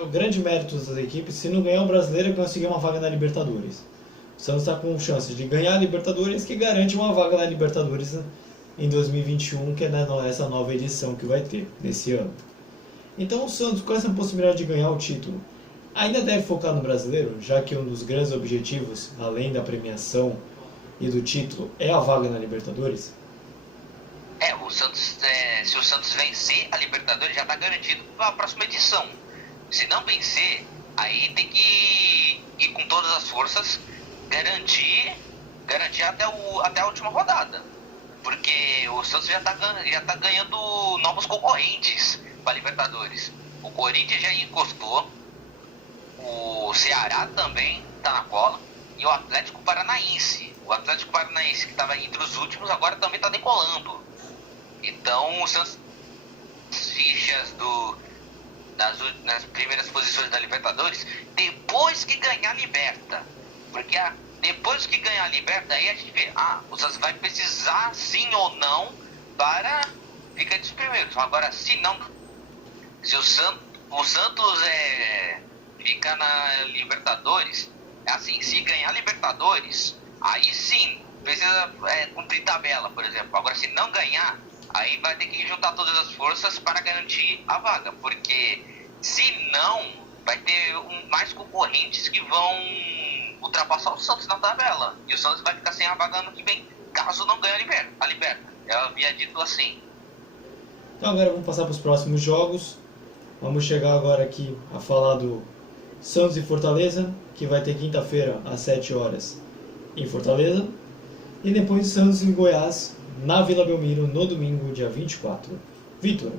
o grande mérito das equipes, se não ganhar o brasileiro, é conseguir uma vaga na Libertadores. O Santos está com chance de ganhar a Libertadores, que garante uma vaga na Libertadores, né, em 2021, que é essa nova edição que vai ter nesse ano. Então o Santos, com essa possibilidade de ganhar o título, ainda deve focar no brasileiro, já que um dos grandes objetivos, além da premiação e do título, é a vaga na Libertadores. O Santos, se o Santos vencer a Libertadores, já está garantido para a próxima edição. Se não vencer, aí tem que ir com todas as forças, garantir até a última rodada. Porque o Santos já tá ganhando novos concorrentes para a Libertadores. O Corinthians já encostou, o Ceará também está na cola, e o Atlético Paranaense. O Atlético Paranaense, que estava entre os últimos, agora também está decolando. Então, o Santos, fichas nas primeiras posições da Libertadores, depois que ganhar a Liberta. Porque depois que ganhar a Liberta, aí a gente vê, o Santos vai precisar, sim ou não, para ficar entre os primeiros. Agora, se o Santos ficar na Libertadores, assim, se ganhar a Libertadores, aí sim, precisa cumprir tabela, por exemplo. Agora, se não ganhar, aí vai ter que juntar todas as forças para garantir a vaga, porque se não, vai ter mais concorrentes que vão ultrapassar o Santos na tabela, e o Santos vai ficar sem a vaga ano que vem, caso não ganhe a Liberta. Eu havia dito assim. Então agora vamos passar para os próximos jogos. Vamos chegar agora aqui a falar do Santos e Fortaleza, que vai ter quinta-feira às 7 horas em Fortaleza, e depois Santos e Goiás na Vila Belmiro, no domingo, dia 24. Vitor,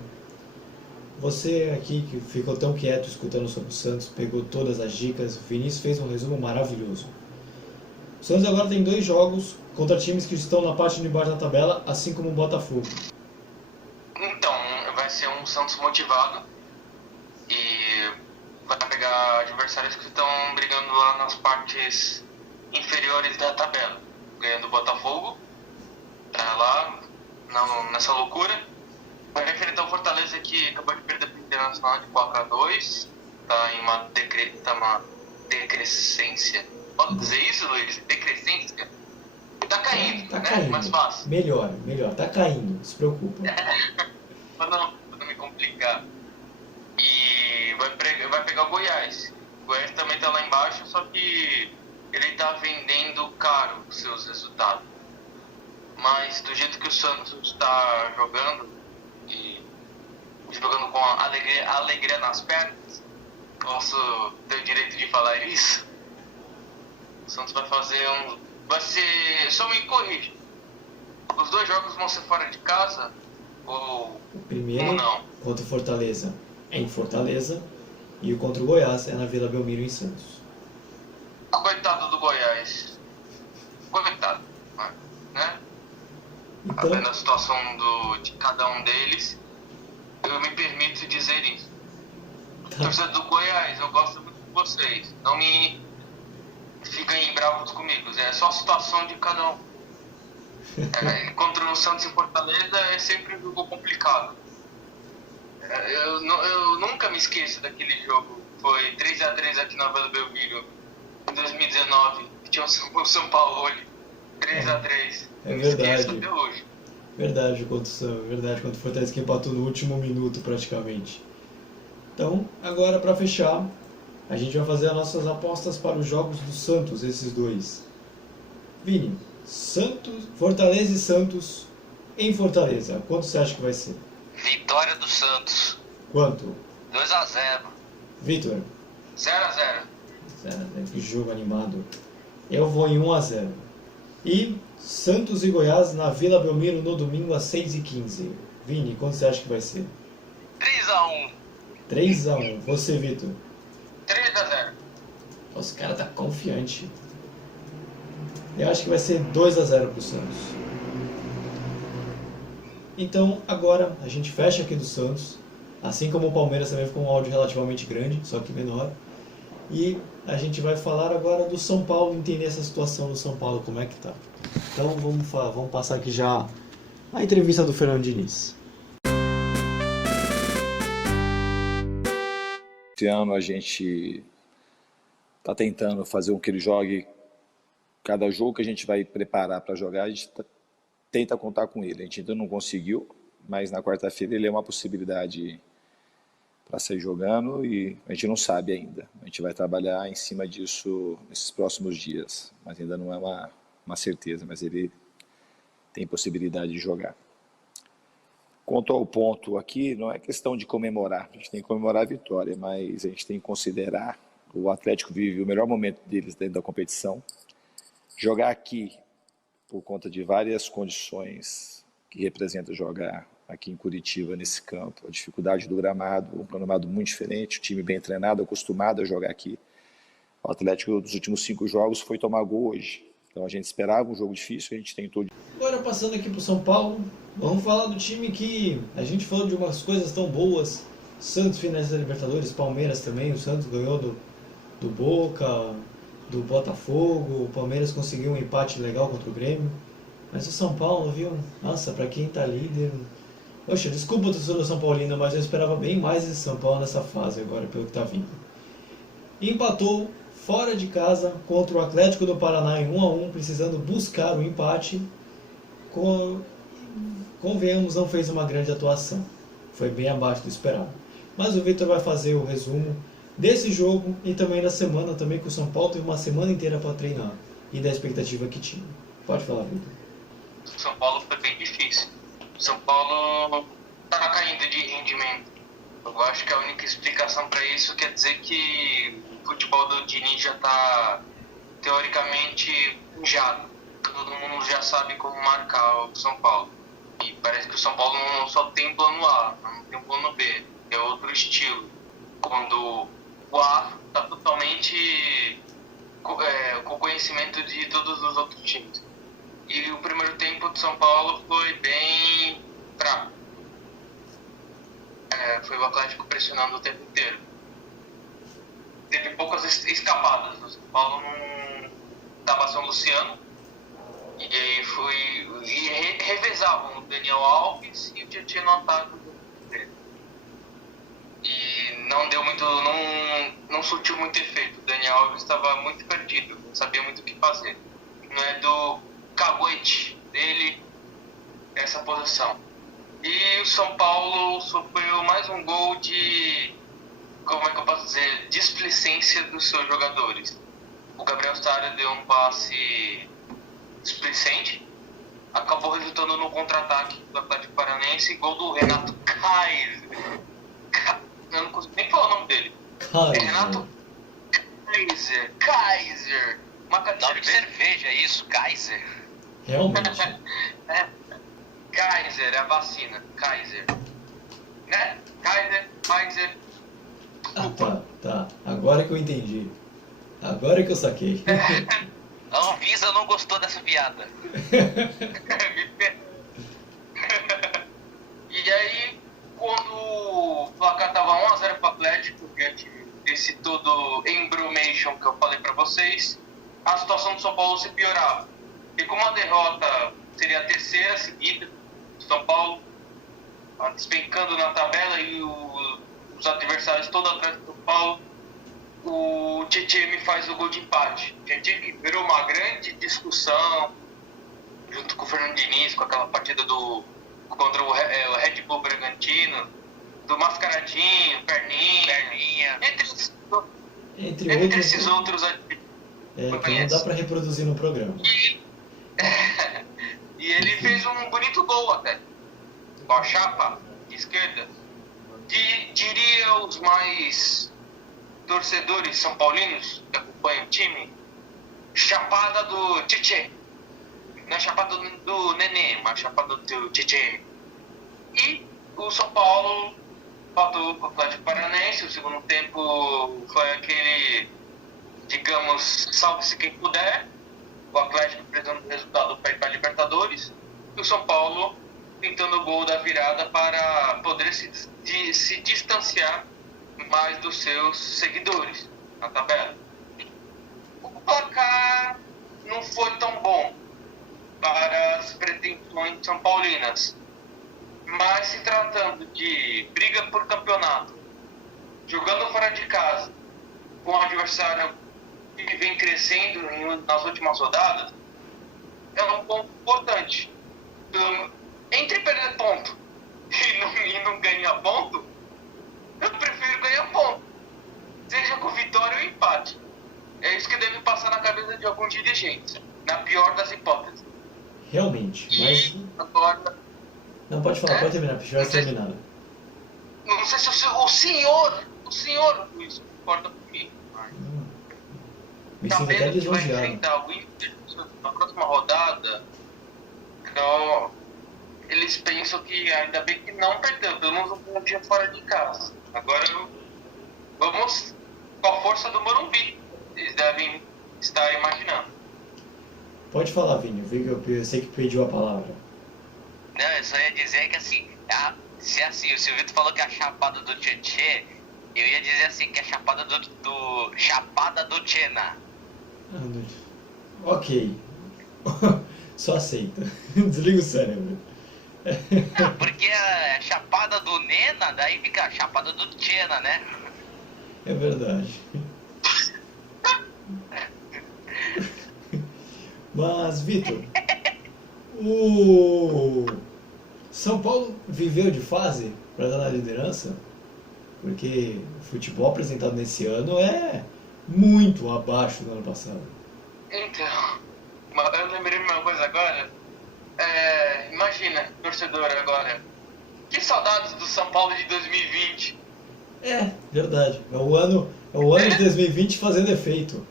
você aqui que ficou tão quieto escutando sobre o Santos, pegou todas as dicas, o Vinícius fez um resumo maravilhoso. O Santos agora tem 2 jogos contra times que estão na parte de baixo da tabela, assim como o Botafogo. Então, vai ser um Santos motivado e vai pegar adversários que estão brigando lá nas partes inferiores da tabela. Ganhando o Botafogo, lá nessa loucura. Vai enfrentar o Fortaleza, que acabou de perder para o Internacional de 4-2. Está em uma decrescência. Pode dizer isso, Luiz? Decrescência. Está caindo, tá né? Caindo. Mais fácil. Melhor. Tá caindo, não se preocupa. Para não me complicar. E vai pegar o Goiás. O Goiás também está lá embaixo, só que ele está vendendo caro os seus resultados. Mas do jeito que o Santos está jogando, e jogando com alegria nas pernas, posso ter o direito de falar isso? O Santos vai fazer vai ser... Só me corrija. Os 2 jogos vão ser fora de casa? Ou O primeiro não? contra o Fortaleza é em Fortaleza, e o contra o Goiás é na Vila Belmiro, em Santos. Coitado do Goiás. Coitado, né? Então, Vendo a situação de cada um deles, eu me permito dizer isso. Torcedor do Goiás, eu gosto muito de vocês. Não me fiquem só a situação de cada um. Contra o Santos e Fortaleza é sempre um jogo complicado. Eu nunca me esqueço daquele jogo. Foi 3-3 aqui na Vila Belmiro em 2019. Tinha o São Paulo 3-3. É Me esqueço verdade. até hoje. Verdade, contra o Fortaleza que empatou no último minuto praticamente. Então, agora para fechar, a gente vai fazer as nossas apostas para os jogos do Santos, esses dois. Vini, Fortaleza e Santos em Fortaleza, quanto você acha que vai ser? Vitória do Santos. Quanto? 2-0. Vitor? 0-0. Que jogo animado. Eu vou em 1-0. E Santos e Goiás na Vila Belmiro no domingo às 6h15. Vini, quanto você acha que vai ser? 3-1. 3-1. Você, Vitor? 3-0. Nossa, o cara tá confiante. Eu acho que vai ser 2-0 pro Santos. Então, agora a gente fecha aqui do Santos. Assim como o Palmeiras também ficou um áudio relativamente grande, só que menor. E a gente vai falar agora do São Paulo, entender essa situação do São Paulo, como é que tá. Então vamos passar aqui já a entrevista do Fernando Diniz. Esse ano a gente está tentando fazer com que ele jogue. Cada jogo que a gente vai preparar para jogar, a gente tenta contar com ele. A gente ainda não conseguiu, mas na quarta-feira ele é uma possibilidade para sair jogando e a gente não sabe ainda. A gente vai trabalhar em cima disso nesses próximos dias, mas ainda não é uma certeza, mas ele tem possibilidade de jogar. Quanto ao ponto aqui, não é questão de comemorar, a gente tem que comemorar a vitória, mas a gente tem que considerar o Atlético vive o melhor momento deles dentro da competição. Jogar aqui, por conta de várias condições que representa jogar aqui em Curitiba, nesse campo, a dificuldade do gramado, um gramado muito diferente, o time bem treinado, acostumado a jogar aqui. O Atlético, dos últimos 5 jogos, foi tomar gol hoje. Então a gente esperava um jogo difícil, a gente tentou. Agora passando aqui pro São Paulo, vamos falar do time que a gente falou de umas coisas tão boas. Santos finais da Libertadores, Palmeiras também, o Santos ganhou do Boca, do Botafogo, o Palmeiras conseguiu um empate legal contra o Grêmio. Mas o São Paulo, viu? Nossa, pra quem tá líder... Poxa, desculpa o torcedor São Paulino, mas eu esperava bem mais esse São Paulo nessa fase agora, pelo que tá vindo. Empatou fora de casa contra o Atlético do Paraná em 1-1, precisando buscar o empate. Convenhamos, não fez uma grande atuação. Foi bem abaixo do esperado. Mas o Vitor vai fazer o resumo desse jogo e também da semana, também que o São Paulo teve uma semana inteira para treinar e da expectativa que tinha. Pode falar, Vitor. São Paulo foi bem difícil. São Paulo está caindo de rendimento. Eu acho que a única explicação para isso quer dizer que o futebol do Diniz já está teoricamente já. Todo mundo já sabe como marcar o São Paulo. E parece que o São Paulo não só tem plano A, não tem plano B. É outro estilo. Quando o A está totalmente com conhecimento de todos os outros times. E o primeiro tempo do São Paulo foi bem fraco. Foi o Atlético pressionando o tempo inteiro. Teve poucas escapadas. O São Paulo não estava São Luciano. E aí revezavam o Daniel Alves e o Tietchan no ataque. E não deu muito, não surtiu muito efeito. O Daniel Alves estava muito perdido, não sabia muito o que fazer. Não é do caguete dele essa posição. E o São Paulo sofreu mais um gol de, como é que eu posso dizer, displicência dos seus jogadores. O Gabriel Sara deu um passe displicente, acabou resultando no contra-ataque do Atlético Paranaense, gol do Renato Kaiser. Eu não consigo nem falar o nome dele. Renato Kaiser. Nome de cerveja, é isso, Kaiser. Realmente. Kaiser, é a vacina. Kaiser. Né? Kaiser. Tá. Agora que eu entendi. Agora que eu saquei. A Anvisa não gostou dessa piada. E aí, quando o placar tava 1-0 pro Atlético, diante desse todo embromation que eu falei pra vocês, a situação do São Paulo se piorava. E como a derrota seria a terceira seguida, o São Paulo despencando na tabela e os adversários todos atrás do São Paulo, o Tietê me faz o gol de empate. O Tietê que virou uma grande discussão junto com o Fernando Diniz, com aquela partida contra o Red Bull Bragantino, do Mascaradinho, Perninha, Entre esses outros que não dá para reproduzir no programa. E ele fez um bonito gol até, com a chapa de esquerda. Diria os mais torcedores são paulinos que acompanham o time, chapada do Tietê. Não é chapada do Nenê, mas chapada do Tietê. E o São Paulo faltou o Atlético Paranaense. O segundo tempo foi aquele, digamos, salve-se quem puder. O Atlético precisando do resultado para ir para a Libertadores. E o São Paulo tentando o gol da virada para poder se distanciar mais dos seus seguidores na tabela. O placar não foi tão bom para as pretensões são paulinas, mas se tratando de briga por campeonato, jogando fora de casa, com um adversário que vem crescendo nas últimas rodadas, é um ponto importante. Entre perder ponto e não ganhar ponto, eu prefiro ganhar ponto, seja com vitória ou empate. É isso que deve passar na cabeça de alguns dirigentes, na pior das hipóteses. Realmente, e mas... agora... Não, pode falar, pode terminar, deixa eu terminar. Não sei se o senhor Luiz concorda comigo. Me sinto até Sabendo que vai lisonjeado. enfrentar o Inter na próxima rodada, então, eles pensam que ainda bem que não perdeu, pelo menos um pontinho fora de casa. Agora vamos com a força do Morumbi, eles devem estar imaginando. Pode falar, Vini, eu sei que pediu a palavra. Não, eu só ia dizer que assim, se o Silvito falou que a chapada do Tietê, eu ia dizer assim, que a chapada do Chapada do Tchena. Ok. Só aceita. Desliga o cérebro. Não, porque a chapada do Nena, daí fica a chapada do Tchena, né? É verdade. Mas, Vitor, o São Paulo viveu de fase para estar na liderança? Porque o futebol apresentado nesse ano é muito abaixo do ano passado. Então, eu lembrei de uma coisa agora. Imagina, torcedor agora, que saudades do São Paulo de 2020. É, verdade. É o ano de 2020 fazendo efeito.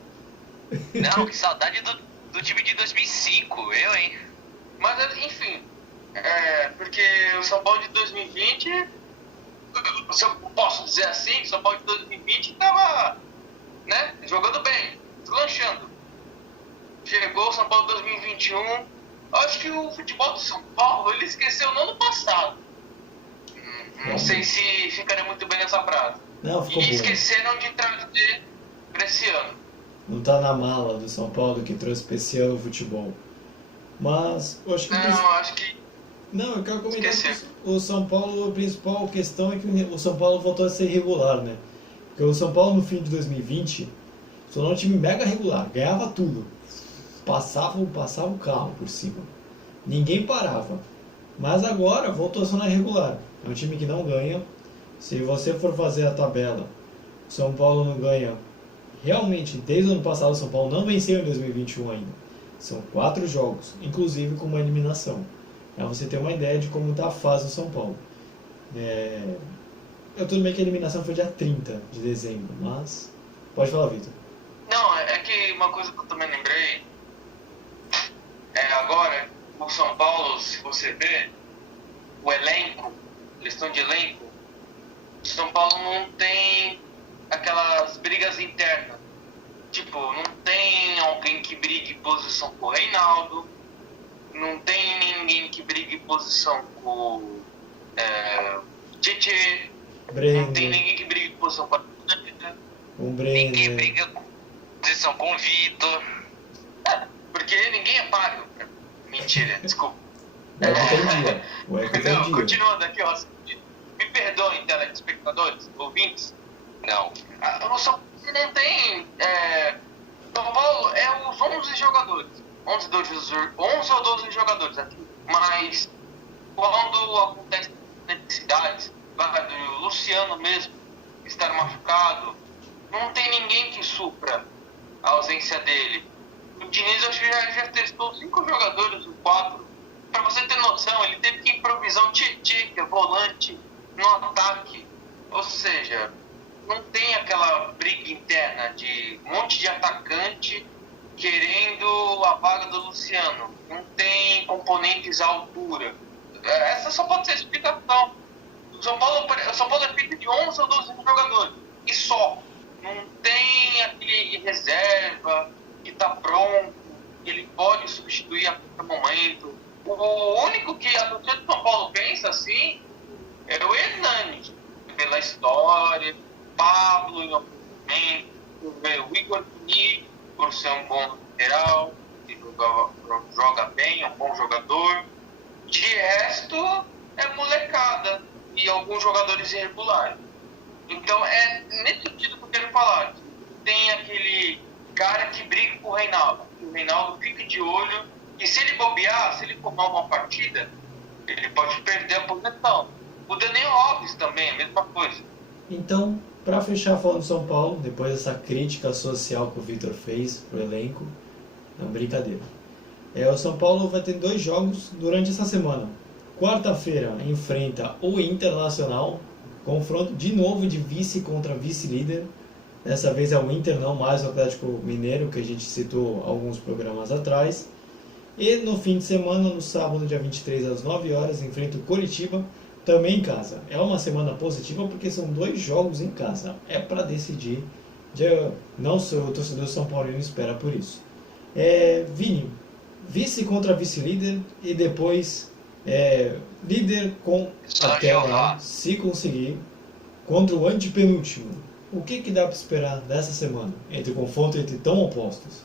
Não, que saudade do time de 2005, hein? Mas, enfim, porque o São Paulo de 2020, se eu posso dizer assim, o São Paulo de 2020 estava, né, jogando bem, deslanchando. Chegou o São Paulo de 2021, acho que o futebol do São Paulo, ele esqueceu no ano passado. Não sei se ficaria muito bem nessa frase. Não, ficou E boa. esqueceram de trazer para esse ano. Não tá na mala do São Paulo que trouxe pra esse ano o futebol. Mas, eu acho que... Não, acho que... Não, eu quero comentar Esqueceu. que o São Paulo, a principal questão é que o São Paulo voltou a ser irregular, né? Porque o São Paulo no fim de 2020 se tornou um time mega regular, ganhava tudo. Passava o carro por cima. Ninguém parava. Mas agora voltou a ser irregular. É um time que não ganha. Se você for fazer a tabela, o São Paulo não ganha. Realmente, desde o ano passado, o São Paulo não venceu em 2021 ainda. São 4 jogos, inclusive com uma eliminação. Para você ter uma ideia de como está a fase do São Paulo. Tudo bem que a eliminação foi dia 30 de dezembro, mas... Pode falar, Vitor. Não, é que uma coisa que eu também lembrei, agora, o São Paulo, se você ver, o elenco, questão de elenco, o São Paulo não tem aquelas brigas internas. Tipo, não tem alguém que brigue posição com o Reinaldo, não tem ninguém que brigue posição com o Tietê, não tem ninguém que brigue posição com a Um Ninguém Brenner. briga com posição com o Vitor. Mentira, desculpa. O Eco tem dia. O Eco tem Não, dia. continuando aqui, ó. Me perdoem, telespectadores, ouvintes. Não. O São Paulo não tem. São Paulo é os 11 jogadores. 11 ou 12 jogadores aqui. Mas quando acontece necessidades, do Luciano mesmo estar machucado, não tem ninguém que supra a ausência dele. O Diniz, acho que já testou 5 jogadores, ou 4. Pra você ter noção, ele teve que improvisar um Tietchan, volante, no ataque. Ou seja, não tem aquela briga interna de um monte de atacante querendo a vaga do Luciano. Não tem componentes à altura. Essa só pode ser a explicação. O São Paulo é feito de 11 ou 12 jogadores. E só. Não tem aquele reserva que está pronto, que ele pode substituir a qualquer momento. O único que a torcida do São Paulo pensa assim é o Hernani, pela história, Pablo em algum momento, o Igor Muniz, por ser um bom lateral, que joga bem, é um bom jogador. De resto, é molecada e alguns jogadores irregulares. Então, é nesse sentido que eu quero falar. Tem aquele cara que briga com o Reinaldo. O Reinaldo fica de olho e se ele bobear, se ele formar uma partida, ele pode perder a posição. O Daniel Alves também, a mesma coisa. Então, para fechar falando do São Paulo, depois dessa crítica social que o Vitor fez pro elenco, não, brincadeira. O São Paulo vai ter 2 jogos durante essa semana. Quarta-feira enfrenta o Internacional, confronto de novo de vice contra vice-líder. Dessa vez é o Inter, não mais o Atlético Mineiro, que a gente citou alguns programas atrás. E no fim de semana, no sábado, dia 23, às 9 horas, enfrenta o Coritiba, também em casa. É uma semana positiva porque são 2 jogos em casa. É para decidir. Não sou o torcedor São Paulino, espera por isso. Vini, vice contra vice-líder e depois líder com até lá, se conseguir, contra o antepenúltimo. O que dá para esperar dessa semana, entre o confronto entre tão opostos?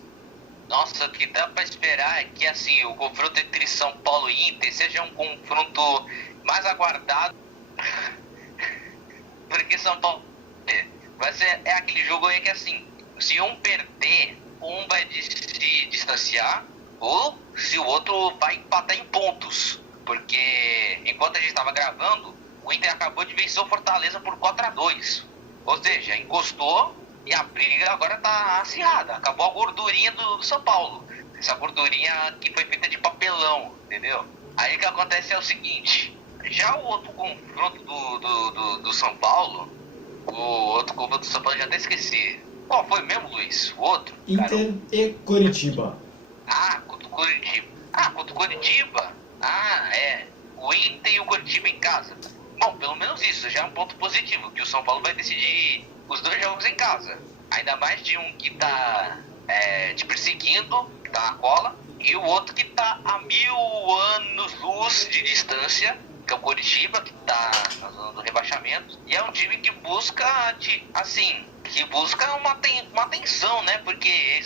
Nossa, o que dá pra esperar é que assim, o confronto entre São Paulo e Inter seja um confronto mais aguardado. Porque São Paulo vai ser aquele jogo aí que assim, se um perder, um vai se distanciar, ou se o outro vai empatar em pontos. Porque enquanto a gente estava gravando, o Inter acabou de vencer o Fortaleza por 4-2. Ou seja, encostou e a briga agora tá acirrada. Acabou a gordurinha do São Paulo. Essa gordurinha que foi feita de papelão, entendeu? Aí o que acontece é o seguinte. Já o outro confronto do São Paulo, já até esqueci. Qual foi mesmo, Luiz? O outro? Inter e Coritiba. Contra o Coritiba. Contra o Coritiba. O Inter e o Coritiba em casa. Bom, pelo menos isso, já é um ponto positivo, que o São Paulo vai decidir os 2 jogos em casa. Ainda mais de um que tá te perseguindo, que tá na cola, e o outro que tá a 1000 anos-luz de distância, que é o Coritiba, que tá na zona do rebaixamento. E é um time que busca, uma atenção, né? Porque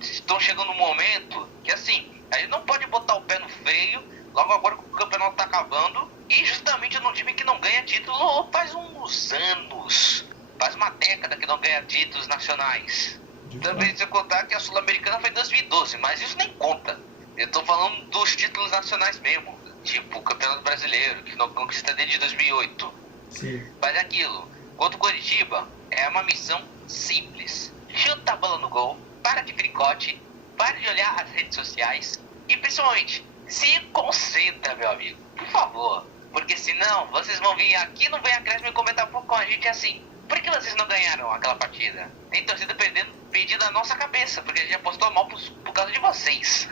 estão chegando num momento que, assim, a gente não pode botar o pé no freio, logo agora que o campeonato tá acabando, e justamente num time que não ganha título faz uns anos, faz uma década que não ganha títulos nacionais. Também se eu contar que a Sul-Americana foi em 2012, mas isso nem conta. Eu tô falando dos títulos nacionais mesmo, tipo o Campeonato Brasileiro, que não conquista desde 2008. Sim. Mas é aquilo, contra o Coritiba, é uma missão simples. Chuta a bola no gol, para de fricote, para de olhar as redes sociais e principalmente, se concentra, meu amigo, por favor. Porque senão, vocês vão vir aqui no Vem Acréscimo e comentar com a gente assim: por que vocês não ganharam aquela partida? Tem torcida perdendo a nossa cabeça, porque a gente apostou mal por causa de vocês.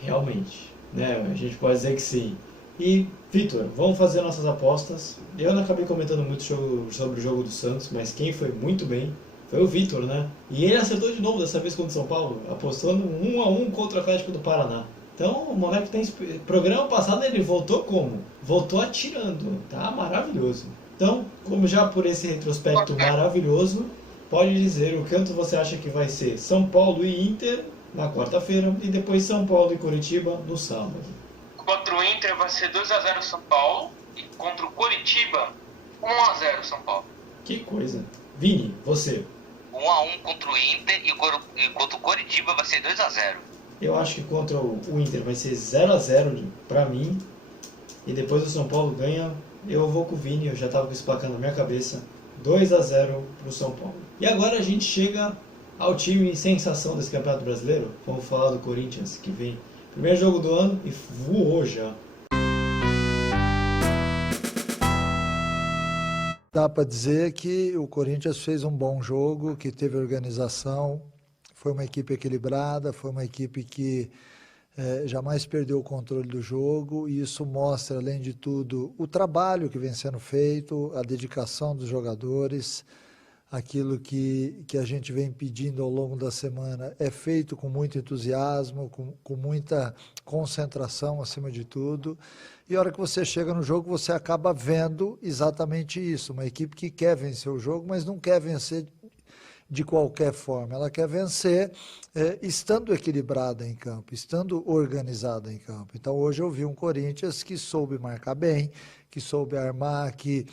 Realmente, né? A gente pode dizer que sim. E, Vitor, vamos fazer nossas apostas. Eu não acabei comentando muito sobre o jogo do Santos, mas quem foi muito bem foi o Vitor, né? E ele acertou de novo dessa vez contra o São Paulo, apostando 1-1 contra o Atlético do Paraná. Então, o moleque tem... Programa passado ele voltou como? Voltou atirando, tá maravilhoso. Então, como já por esse retrospecto maravilhoso, pode dizer o quanto você acha que vai ser São Paulo e Inter na quarta-feira e depois São Paulo e Coritiba no sábado. Contra o Inter vai ser 2-0 São Paulo e contra o Coritiba 1-0 São Paulo. Que coisa. Vini, você? 1-1 contra o Inter e contra o Coritiba vai ser 2-0. Eu acho que contra o Inter vai ser 0-0 pra mim. E depois o São Paulo ganha. Eu vou com o Vini, eu já tava com esse placar na minha cabeça. 2-0 pro São Paulo. E agora a gente chega ao time sensação desse Campeonato Brasileiro. Vamos falar do Corinthians, que vem primeiro jogo do ano e voou já. Dá para dizer que o Corinthians fez um bom jogo, que teve organização, foi uma equipe equilibrada, foi uma equipe que jamais perdeu o controle do jogo, e isso mostra, além de tudo, o trabalho que vem sendo feito, a dedicação dos jogadores, aquilo que a gente vem pedindo ao longo da semana é feito com muito entusiasmo, com muita concentração acima de tudo, e a hora que você chega no jogo você acaba vendo exatamente isso, uma equipe que quer vencer o jogo, mas não quer vencer de qualquer forma, ela quer vencer estando equilibrada em campo, estando organizada em campo. Então hoje eu vi um Corinthians que soube marcar bem, que soube armar, que...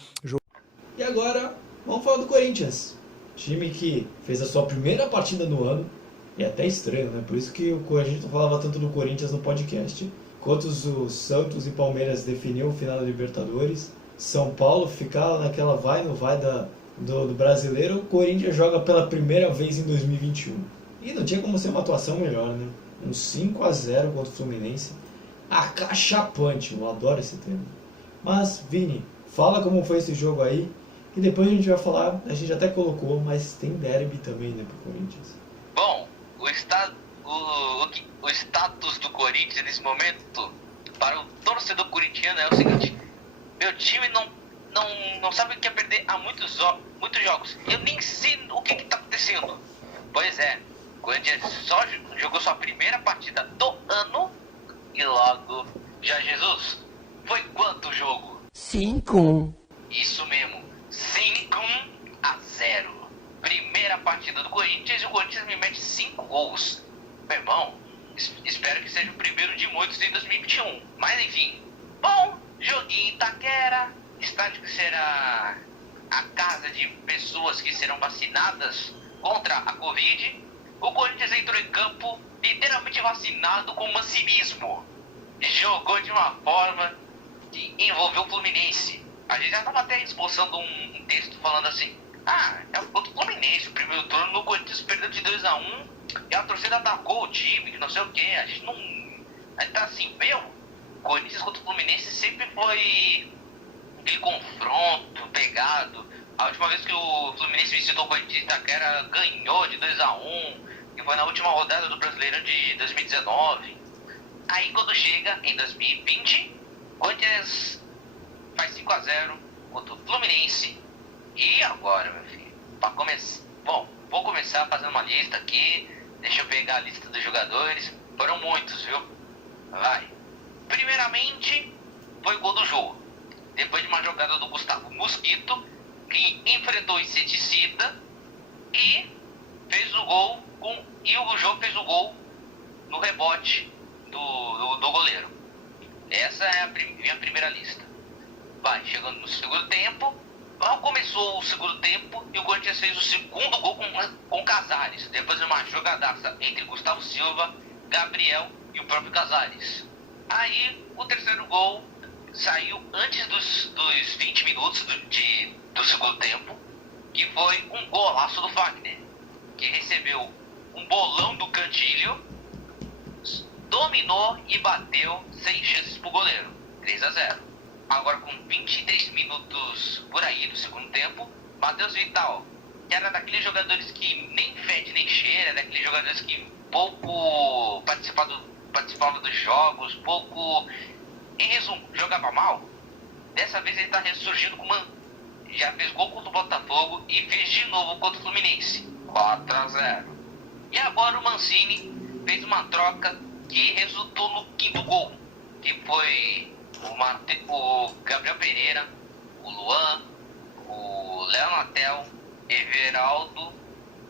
E agora, vamos falar do Corinthians. Time que fez a sua primeira partida no ano, e é até estranho, né? Por isso que a gente não falava tanto do Corinthians no podcast. Enquanto os Santos e Palmeiras definiam o final da Libertadores, São Paulo ficava naquela vai no vai do brasileiro, o Corinthians joga pela primeira vez em 2021. E não tinha como ser uma atuação melhor, né? Um 5-0 contra o Fluminense. Acachapante, eu adoro esse termo. Mas, Vini, fala como foi esse jogo aí. E depois a gente vai falar, a gente até colocou, mas tem derby também, né, pro Corinthians. Bom, o status do Corinthians nesse momento, para o torcedor corintiano, é o seguinte: meu time não sabe o que é perder há muitos jogos. Eu nem sei o que está acontecendo. Pois é, o Corinthians só jogou sua primeira partida do ano e logo, já Jesus, foi quanto o jogo? 5-1. Isso mesmo, 5-0. Primeira partida do Corinthians e o Corinthians me mete 5 gols. Meu irmão, espero que seja o primeiro de muitos em 2021. Mas enfim, bom, joguinho em Itaquera, estádio que será a casa de pessoas que serão vacinadas contra a Covid. O Corinthians entrou em campo literalmente vacinado com mancinismo. Jogou de uma forma que envolveu o Fluminense. A gente já estava até esboçando um texto falando assim: é contra o Fluminense, o primeiro turno o Corinthians perdeu de 2-1 e a torcida atacou o time, que não sei o que. A gente não... A gente tá assim, o Corinthians contra o Fluminense sempre foi aquele confronto pegado. A última vez que o Fluminense visitou o Corinthians Itaquera ganhou de 2-1, que foi na última rodada do Brasileirão de 2019. Aí quando chega em 2020, o Corinthians faz 5-0 contra o Fluminense. E agora, meu filho, para começar... Bom, vou começar fazendo uma lista aqui. Deixa eu pegar a lista dos jogadores. Foram muitos, viu? Vai. Primeiramente, foi o gol do jogo. Depois de uma jogada do Gustavo Mosquito, que enfrentou o inseticida e fez o gol e o jogo fez o gol no rebote do goleiro. Essa é a minha primeira lista. Vai, chegando no segundo tempo, mal começou o segundo tempo e o Corinthians fez o segundo gol com Casares, depois de uma jogadaça entre Gustavo Silva, Gabriel e o próprio Casares. Aí o terceiro gol saiu antes dos 20 minutos do segundo tempo, que foi um golaço do Fagner, que recebeu um bolão do Cantilho, dominou e bateu sem chances pro goleiro, 3-0. Agora com 23 minutos por aí do segundo tempo, Matheus Vital, que era daqueles jogadores que nem fede nem cheira, daqueles jogadores que pouco participava dos jogos, pouco, em resumo, jogava mal. Dessa vez ele está ressurgindo já fez gol contra o Botafogo e fez de novo contra o Fluminense, 4-0. E agora o Mancini fez uma troca que resultou no quinto gol, que foi o Gabriel Pereira, o Luan, o Léo Natel, Everaldo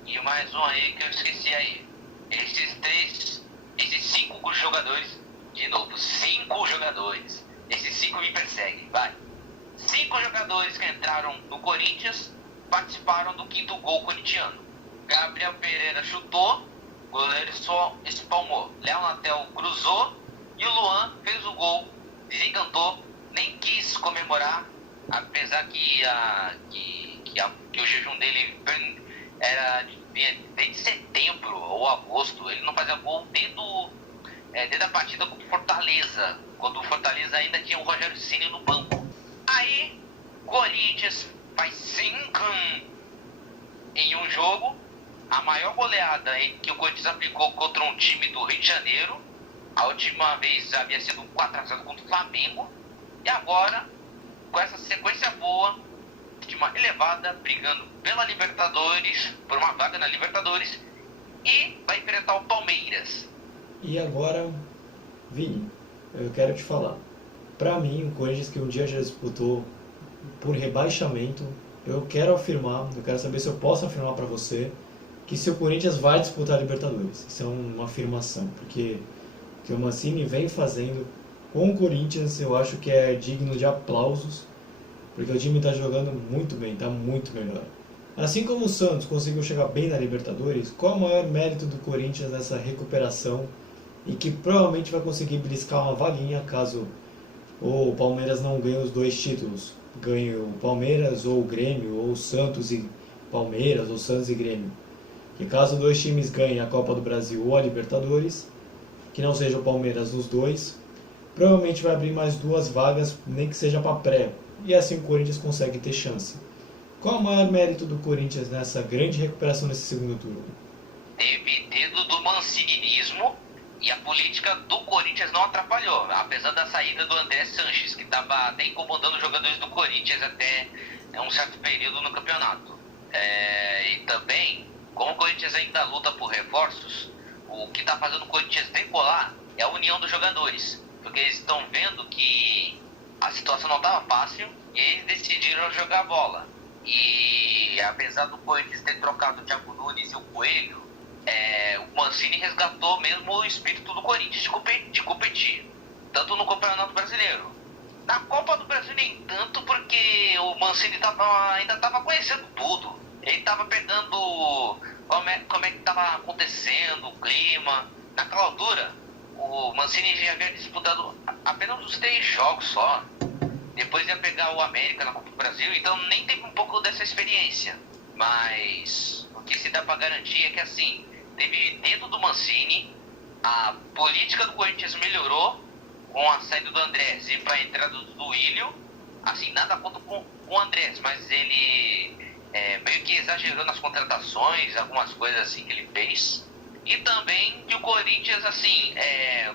e mais um aí que eu esqueci aí. Esses 5 jogadores, de novo, 5 jogadores. Esses 5 me perseguem, vai. 5 jogadores que entraram no Corinthians participaram do 5º gol corintiano. Gabriel Pereira chutou, o goleiro só espalmou. Léo Natel cruzou e o Luan fez o gol, desencantou, nem quis comemorar, apesar que o jejum dele era desde setembro ou agosto. Ele não fazia gol desde a partida com o Fortaleza, quando o Fortaleza ainda tinha o Rogério Ceni no banco. Aí, Corinthians faz 5 em um jogo, a maior goleada que o Corinthians aplicou contra um time do Rio de Janeiro. A última vez havia sido 4-0 contra o Flamengo. E agora, com essa sequência boa, de uma elevada, brigando pela Libertadores, por uma vaga na Libertadores, e vai enfrentar o Palmeiras. E agora, Vini, eu quero te falar. Pra mim, o Corinthians que um dia já disputou por rebaixamento, eu quero saber se eu posso afirmar pra você que se o Corinthians vai disputar a Libertadores. Isso é uma afirmação, porque o que o Mancini vem fazendo com o Corinthians eu acho que é digno de aplausos, porque o time está jogando muito bem, está muito melhor. Assim como o Santos conseguiu chegar bem na Libertadores, qual é o maior mérito do Corinthians nessa recuperação e que provavelmente vai conseguir beliscar uma vaguinha caso o Palmeiras não ganhe os 2 títulos? Ganhe o Palmeiras ou o Grêmio, ou o Santos e Palmeiras, ou Santos e Grêmio. Que caso 2 times ganhem a Copa do Brasil ou a Libertadores, que não seja o Palmeiras nos 2, provavelmente vai abrir mais 2 vagas, nem que seja para pré, e assim o Corinthians consegue ter chance. Qual é o maior mérito do Corinthians nessa grande recuperação nesse segundo turno? Teve dedo do mancinismo e a política do Corinthians não atrapalhou, apesar da saída do André Sanches, que estava até incomodando os jogadores do Corinthians até um certo período no campeonato. E também, como o Corinthians ainda luta por reforços, o que está fazendo o Corinthians decolar é a união dos jogadores, porque eles estão vendo que a situação não estava fácil e eles decidiram jogar bola. E apesar do Corinthians ter trocado o Thiago Nunes e o Coelho, o Mancini resgatou mesmo o espírito do Corinthians de competir, tanto no Campeonato Brasileiro. Na Copa do Brasil nem tanto, porque o Mancini ainda estava conhecendo tudo. Ele estava pegando como é que estava acontecendo o clima. Naquela altura, o Mancini já havia disputado apenas os 3 jogos só. Depois ia pegar o América na Copa do Brasil, então nem teve um pouco dessa experiência. Mas o que se dá para garantir é que assim, teve dedo do Mancini, a política do Corinthians melhorou com a saída do Andrés e para a entrada do Willian. Assim, nada contra com o Andrés, mas ele meio que exagerou nas contratações, algumas coisas assim que ele fez. E também que o Corinthians, assim,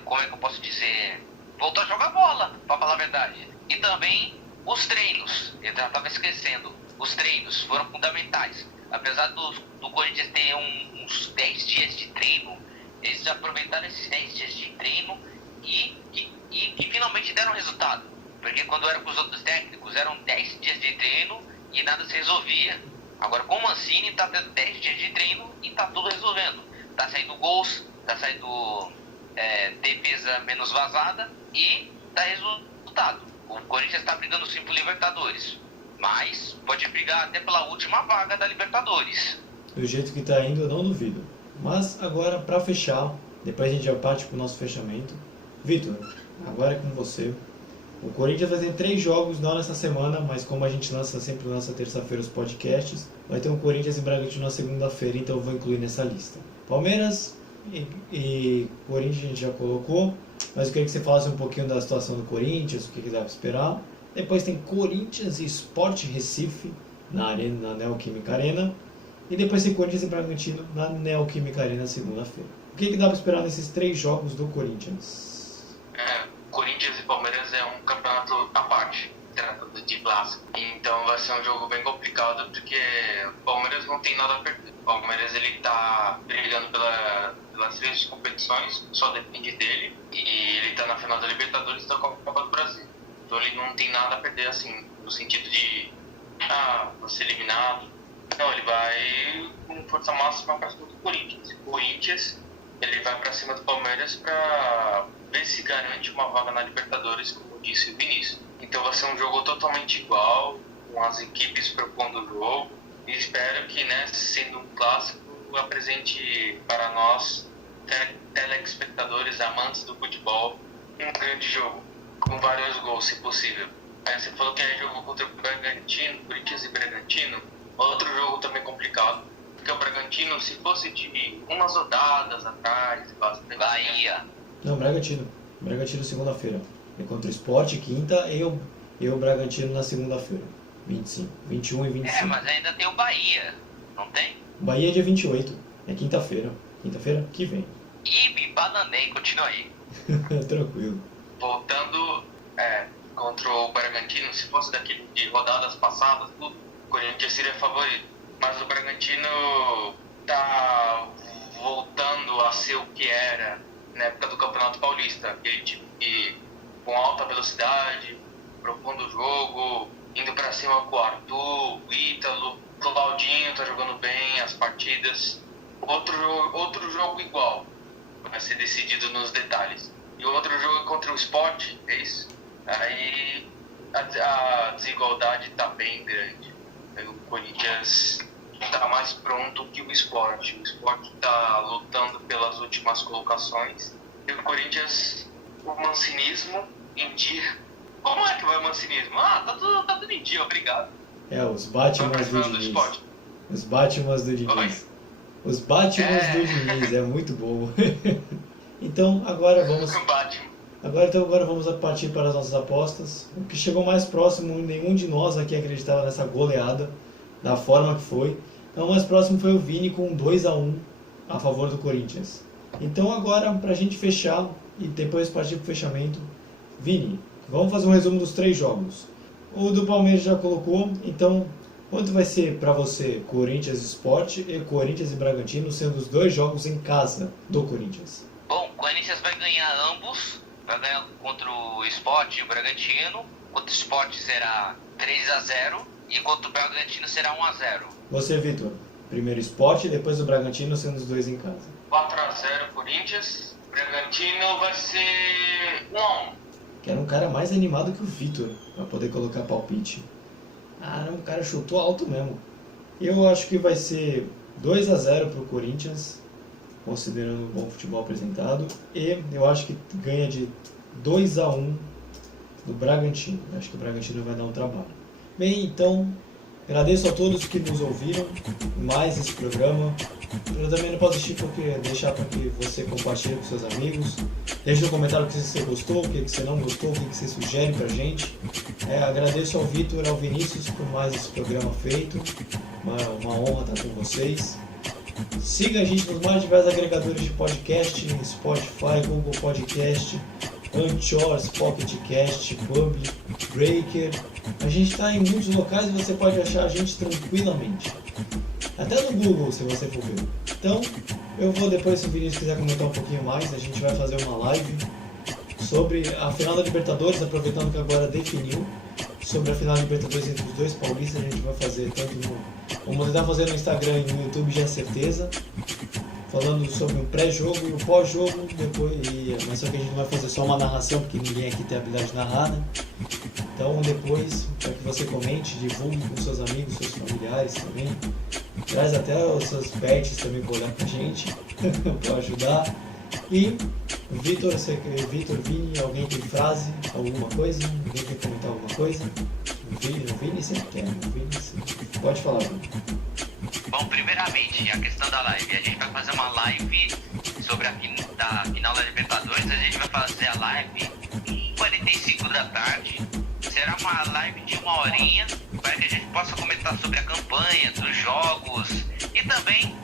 como é que eu posso dizer, voltou a jogar bola, para falar a verdade. E também os treinos, eu já estava esquecendo, os treinos foram fundamentais. Apesar do Corinthians ter uns 10 dias de treino, eles aproveitaram esses 10 dias de treino e finalmente deram resultado. Porque quando era com os outros técnicos, eram 10 dias de treino e nada se resolvia. Agora com o Mancini está tendo 10 dias de treino e está tudo resolvendo. Está saindo gols, está saindo defesa menos vazada e dá resultado. O Corinthians está brigando sim por Libertadores, mas pode brigar até pela última vaga da Libertadores. Do jeito que está indo, eu não duvido. Mas agora, para fechar, depois a gente já parte para o nosso fechamento. Vitor, agora é com você. O Corinthians vai ter 3 jogos, não nessa semana, mas como a gente sempre lança terça-feira os podcasts, vai ter um Corinthians e Bragantino na segunda-feira, então eu vou incluir nessa lista. Palmeiras e Corinthians a gente já colocou, mas eu queria que você falasse um pouquinho da situação do Corinthians, o que dá para esperar. Depois tem Corinthians e Sport Recife na Neoquímica Arena. E depois tem Corinthians e Bragantino na Neoquímica Arena segunda-feira. O que dá para esperar nesses 3 jogos do Corinthians? Corinthians e Palmeiras é um campeonato à parte, tratando de clássico. Então vai ser um jogo bem complicado, porque o Palmeiras não tem nada a perder. O Palmeiras ele tá brigando pelas 3 competições, só depende dele. E ele tá na final da Libertadores e da Copa do Brasil. Então ele não tem nada a perder, assim, no sentido de vou ser eliminado. Não, ele vai com com força máxima para cima do Corinthians. O Corinthians, ele vai para cima do Palmeiras para ver se garante uma vaga na Libertadores, como disse o Vinícius. Então vai ser um jogo totalmente igual, com as equipes propondo o jogo. E espero que, né, sendo um clássico, apresente para nós, telespectadores, amantes do futebol, um grande jogo, com vários gols, se possível. Aí você falou que é jogo contra o Bragantino, Corinthians e Bragantino. Outro jogo também complicado, porque o Bragantino, se fosse de umas rodadas atrás, Bahia. Não, Bragantino. Bragantino segunda-feira. É contra o Sport, quinta, e o Bragantino na segunda-feira. 25, 21 e 25. Mas ainda tem o Bahia, não tem? Bahia é dia 28. É quinta-feira. Quinta-feira que vem. Ih, me bananei, continua aí. Tranquilo. Voltando contra o Bragantino, se fosse daquele de rodadas passadas, tudo, o Corinthians seria favorito. Mas o Bragantino tá voltando a ser o que era na época do Campeonato Paulista. Aquele time que, com alta velocidade, propondo o jogo, indo pra cima com o Arthur, o Ítalo, o Claudinho tá jogando bem as partidas. Outro jogo igual, vai ser decidido nos detalhes. E o outro jogo é contra o Sport, é isso? Aí a desigualdade tá bem grande. O Corinthians tá mais pronto que o Sport. O Sport tá lutando pelas últimas colocações. E o Corinthians, o mancinismo em dia. Como é que vai o mancinismo? Tá tudo em dia, obrigado. Os Batmans do Diniz. Esporte. Os Batmans do Diniz. Oi? Os Batmans do Diniz, é muito bom. Então, agora vamos partir para as nossas apostas. O que chegou mais próximo, nenhum de nós aqui acreditava nessa goleada, da forma que foi. Então, o mais próximo foi o Vini com 2-1 a favor do Corinthians. Então, agora, para a gente fechar e depois partir para o fechamento, Vini, vamos fazer um resumo dos 3 jogos. O do Palmeiras já colocou, então, quanto vai ser para você Corinthians e Sport e Corinthians e Bragantino, sendo os 2 jogos em casa do Corinthians? Bom, o Corinthians vai ganhar ambos, vai ganhar contra o Sport e o Bragantino. Contra o Sport será 3-0 e contra o Bragantino será 1-0. Você, Vitor, primeiro Sport e depois o Bragantino, sendo os 2 em casa. 4-0 Corinthians, Bragantino vai ser 1-1. Quero um cara mais animado que o Vitor, para poder colocar palpite. O cara chutou alto mesmo. Eu acho que vai ser 2-0 para o Corinthians, considerando o bom futebol apresentado. E eu acho que ganha de 2-1 do Bragantino. Acho que o Bragantino vai dar um trabalho. Bem, então, agradeço a todos que nos ouviram mais esse programa. Eu também não posso deixar para que você compartilhe com seus amigos. Deixe no comentário o que você gostou, o que você não gostou, o que você sugere pra gente. Agradeço ao Vitor e ao Vinícius por mais esse programa feito. Uma honra estar com vocês. Siga a gente nos mais diversos agregadores de podcast, Spotify, Google Podcast, Anchor, Pocket Cast, Public, Breaker. A gente está em muitos locais e você pode achar a gente tranquilamente. Até no Google, se você for ver. Então, eu vou depois, se o Vinícius quiser comentar um pouquinho mais, a gente vai fazer uma live sobre a final da Libertadores, aproveitando que agora definiu, sobre a final da Libertadores entre os 2 paulistas. A gente vai fazer tanto vamos tentar fazer no Instagram e no YouTube, já é certeza, falando sobre o pré-jogo e o pós-jogo, mas só que a gente não vai fazer só uma narração, porque ninguém aqui tem a habilidade de narrar, né? Então depois, para que você comente, divulgue com seus amigos, seus familiares também, traz até os seus pets também para olhar pra gente, para ajudar. E Vitor, Vini, alguém tem frase, alguma coisa? Alguém quer comentar alguma coisa? O Vini sempre quer, pode falar, Vini. Bom, primeiramente, a questão da live. A gente vai fazer uma live sobre a final da Libertadores. A gente vai fazer a live 45 da tarde. Será uma live de 1 horinha, para que a gente possa comentar sobre a campanha, dos jogos. E também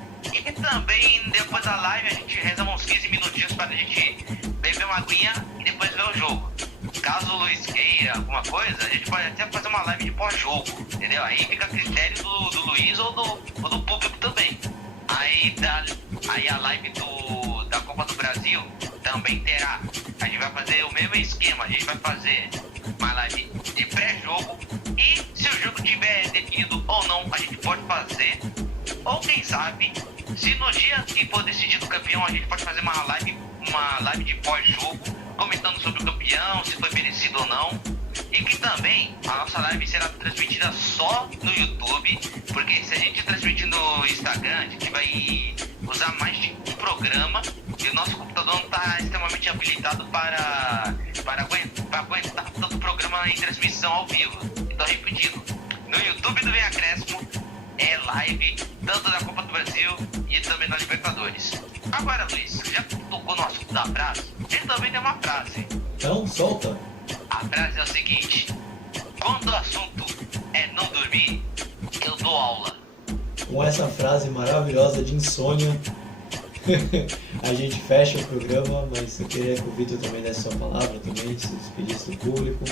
depois da live, a gente reza uns 15 minutinhos para a gente beber uma aguinha e depois ver o jogo. Caso o Luiz queira alguma coisa, a gente pode até fazer uma live de pós-jogo, entendeu? Aí fica a critério do Luiz ou do público também. Aí a live da Copa do Brasil também terá. A gente vai fazer o mesmo esquema, a gente vai fazer uma live de pré-jogo e se o jogo tiver definido ou não, a gente pode fazer Ou quem sabe, se no dia que for decidido o campeão, a gente pode fazer uma live de pós-jogo, comentando sobre o campeão, se foi merecido ou não. E que também a nossa live será transmitida só no YouTube, porque se a gente transmitir no Instagram, a gente vai usar mais de um programa e o nosso computador não está extremamente habilitado para aguentar tanto programa em transmissão ao vivo. Então, repetindo, no YouTube do Vem Acréscimo é live tanto da Copa do Brasil e também da Libertadores. Agora, Luiz, já que tocou no assunto da frase, ele também tem uma frase. Então, solta. A frase é o seguinte: quando o assunto é não dormir, eu dou aula. Com essa frase maravilhosa de insônia, a gente fecha o programa, mas eu queria que o Vitor também desse sua palavra também, se despedisse do público.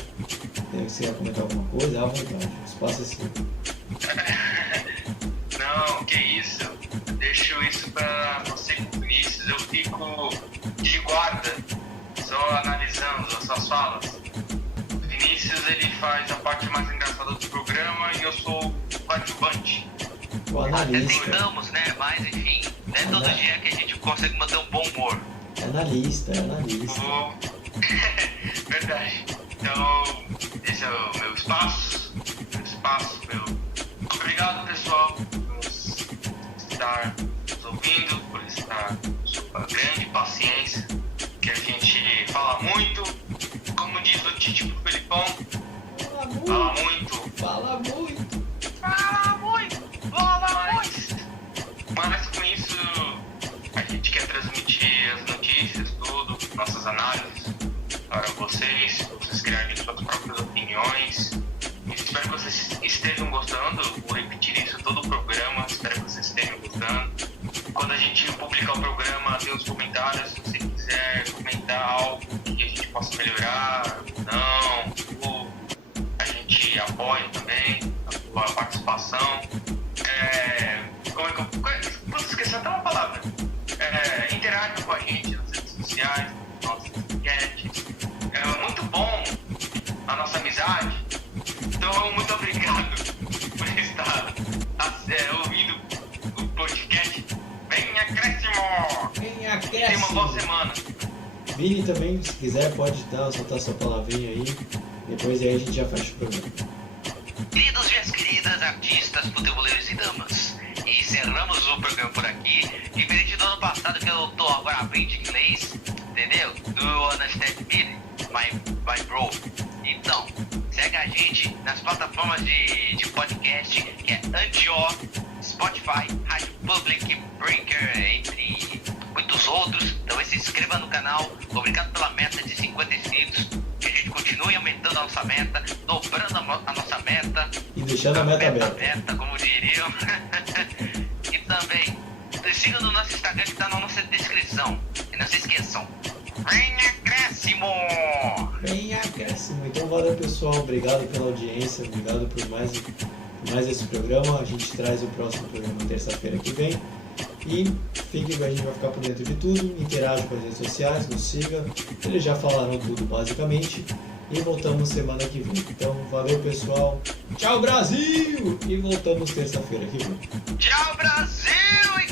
Se quer comentar alguma coisa, à vontade, o espaço é seu. Não, que isso. Deixo isso pra você com o Vinícius. Eu fico de guarda, só analisando as suas falas. O Vinícius, ele faz a parte mais engraçada do programa e eu sou o coadjuvante. O Até analista. tentamos, né? Mas enfim, não é todo dia que a gente consegue manter um bom humor. Analista. Verdade. Então, esse é o meu espaço. Obrigado, pessoal, por estar nos ouvindo, por estar com sua grande paciência, que a gente fala muito. Como diz o Tite pro Felipão, Fala muito. Mas com isso a gente quer transmitir as notícias, tudo, nossas análises para vocês criarem suas próprias opiniões. Espero que vocês estejam gostando. Vou repetir isso todo o programa. Espero que vocês estejam gostando. Quando a gente publicar o programa, tem os comentários. Se você quiser comentar algo que a gente possa melhorar, não, a gente apoia também a sua participação. Como é que eu posso esquecer até uma palavra? Interage com a gente nas redes sociais, nos nossos podcasts. É muito bom a nossa amizade. Então, muito obrigado por estar ouvindo o podcast. Vem Acréscimo! Tenha uma boa semana. Vini também, se quiser, pode soltar sua palavrinha aí. Depois aí a gente já fecha o programa. Queridos e as queridas artistas, futeboleiros e damas, encerramos o programa por aqui. Diferente do ano passado, que eu tô agora aprendendo inglês, entendeu? Do Understand Me, my bro. Então, segue a gente nas plataformas de podcast, que é Anchor, Spotify, Rádio Public, Breaker, entre muitos outros. Então se inscreva no canal. Obrigado pela meta de 50 inscritos. Que a gente continue aumentando a nossa meta, dobrando a nossa meta. E deixando a meta aberta. Como diriam. E também, siga no nosso Instagram que está na nossa descrição. E não se esqueçam, vem Acréscimo! Vem Acréscimo! Então valeu, pessoal, obrigado pela audiência, obrigado por mais esse programa. A gente traz o próximo programa terça-feira que vem. E fique com a gente, vai ficar por dentro de tudo, interage com as redes sociais, nos siga. Eles já falaram tudo basicamente. E voltamos semana que vem. Então valeu, pessoal. Tchau, Brasil! E voltamos terça-feira que vem. Tchau, Brasil!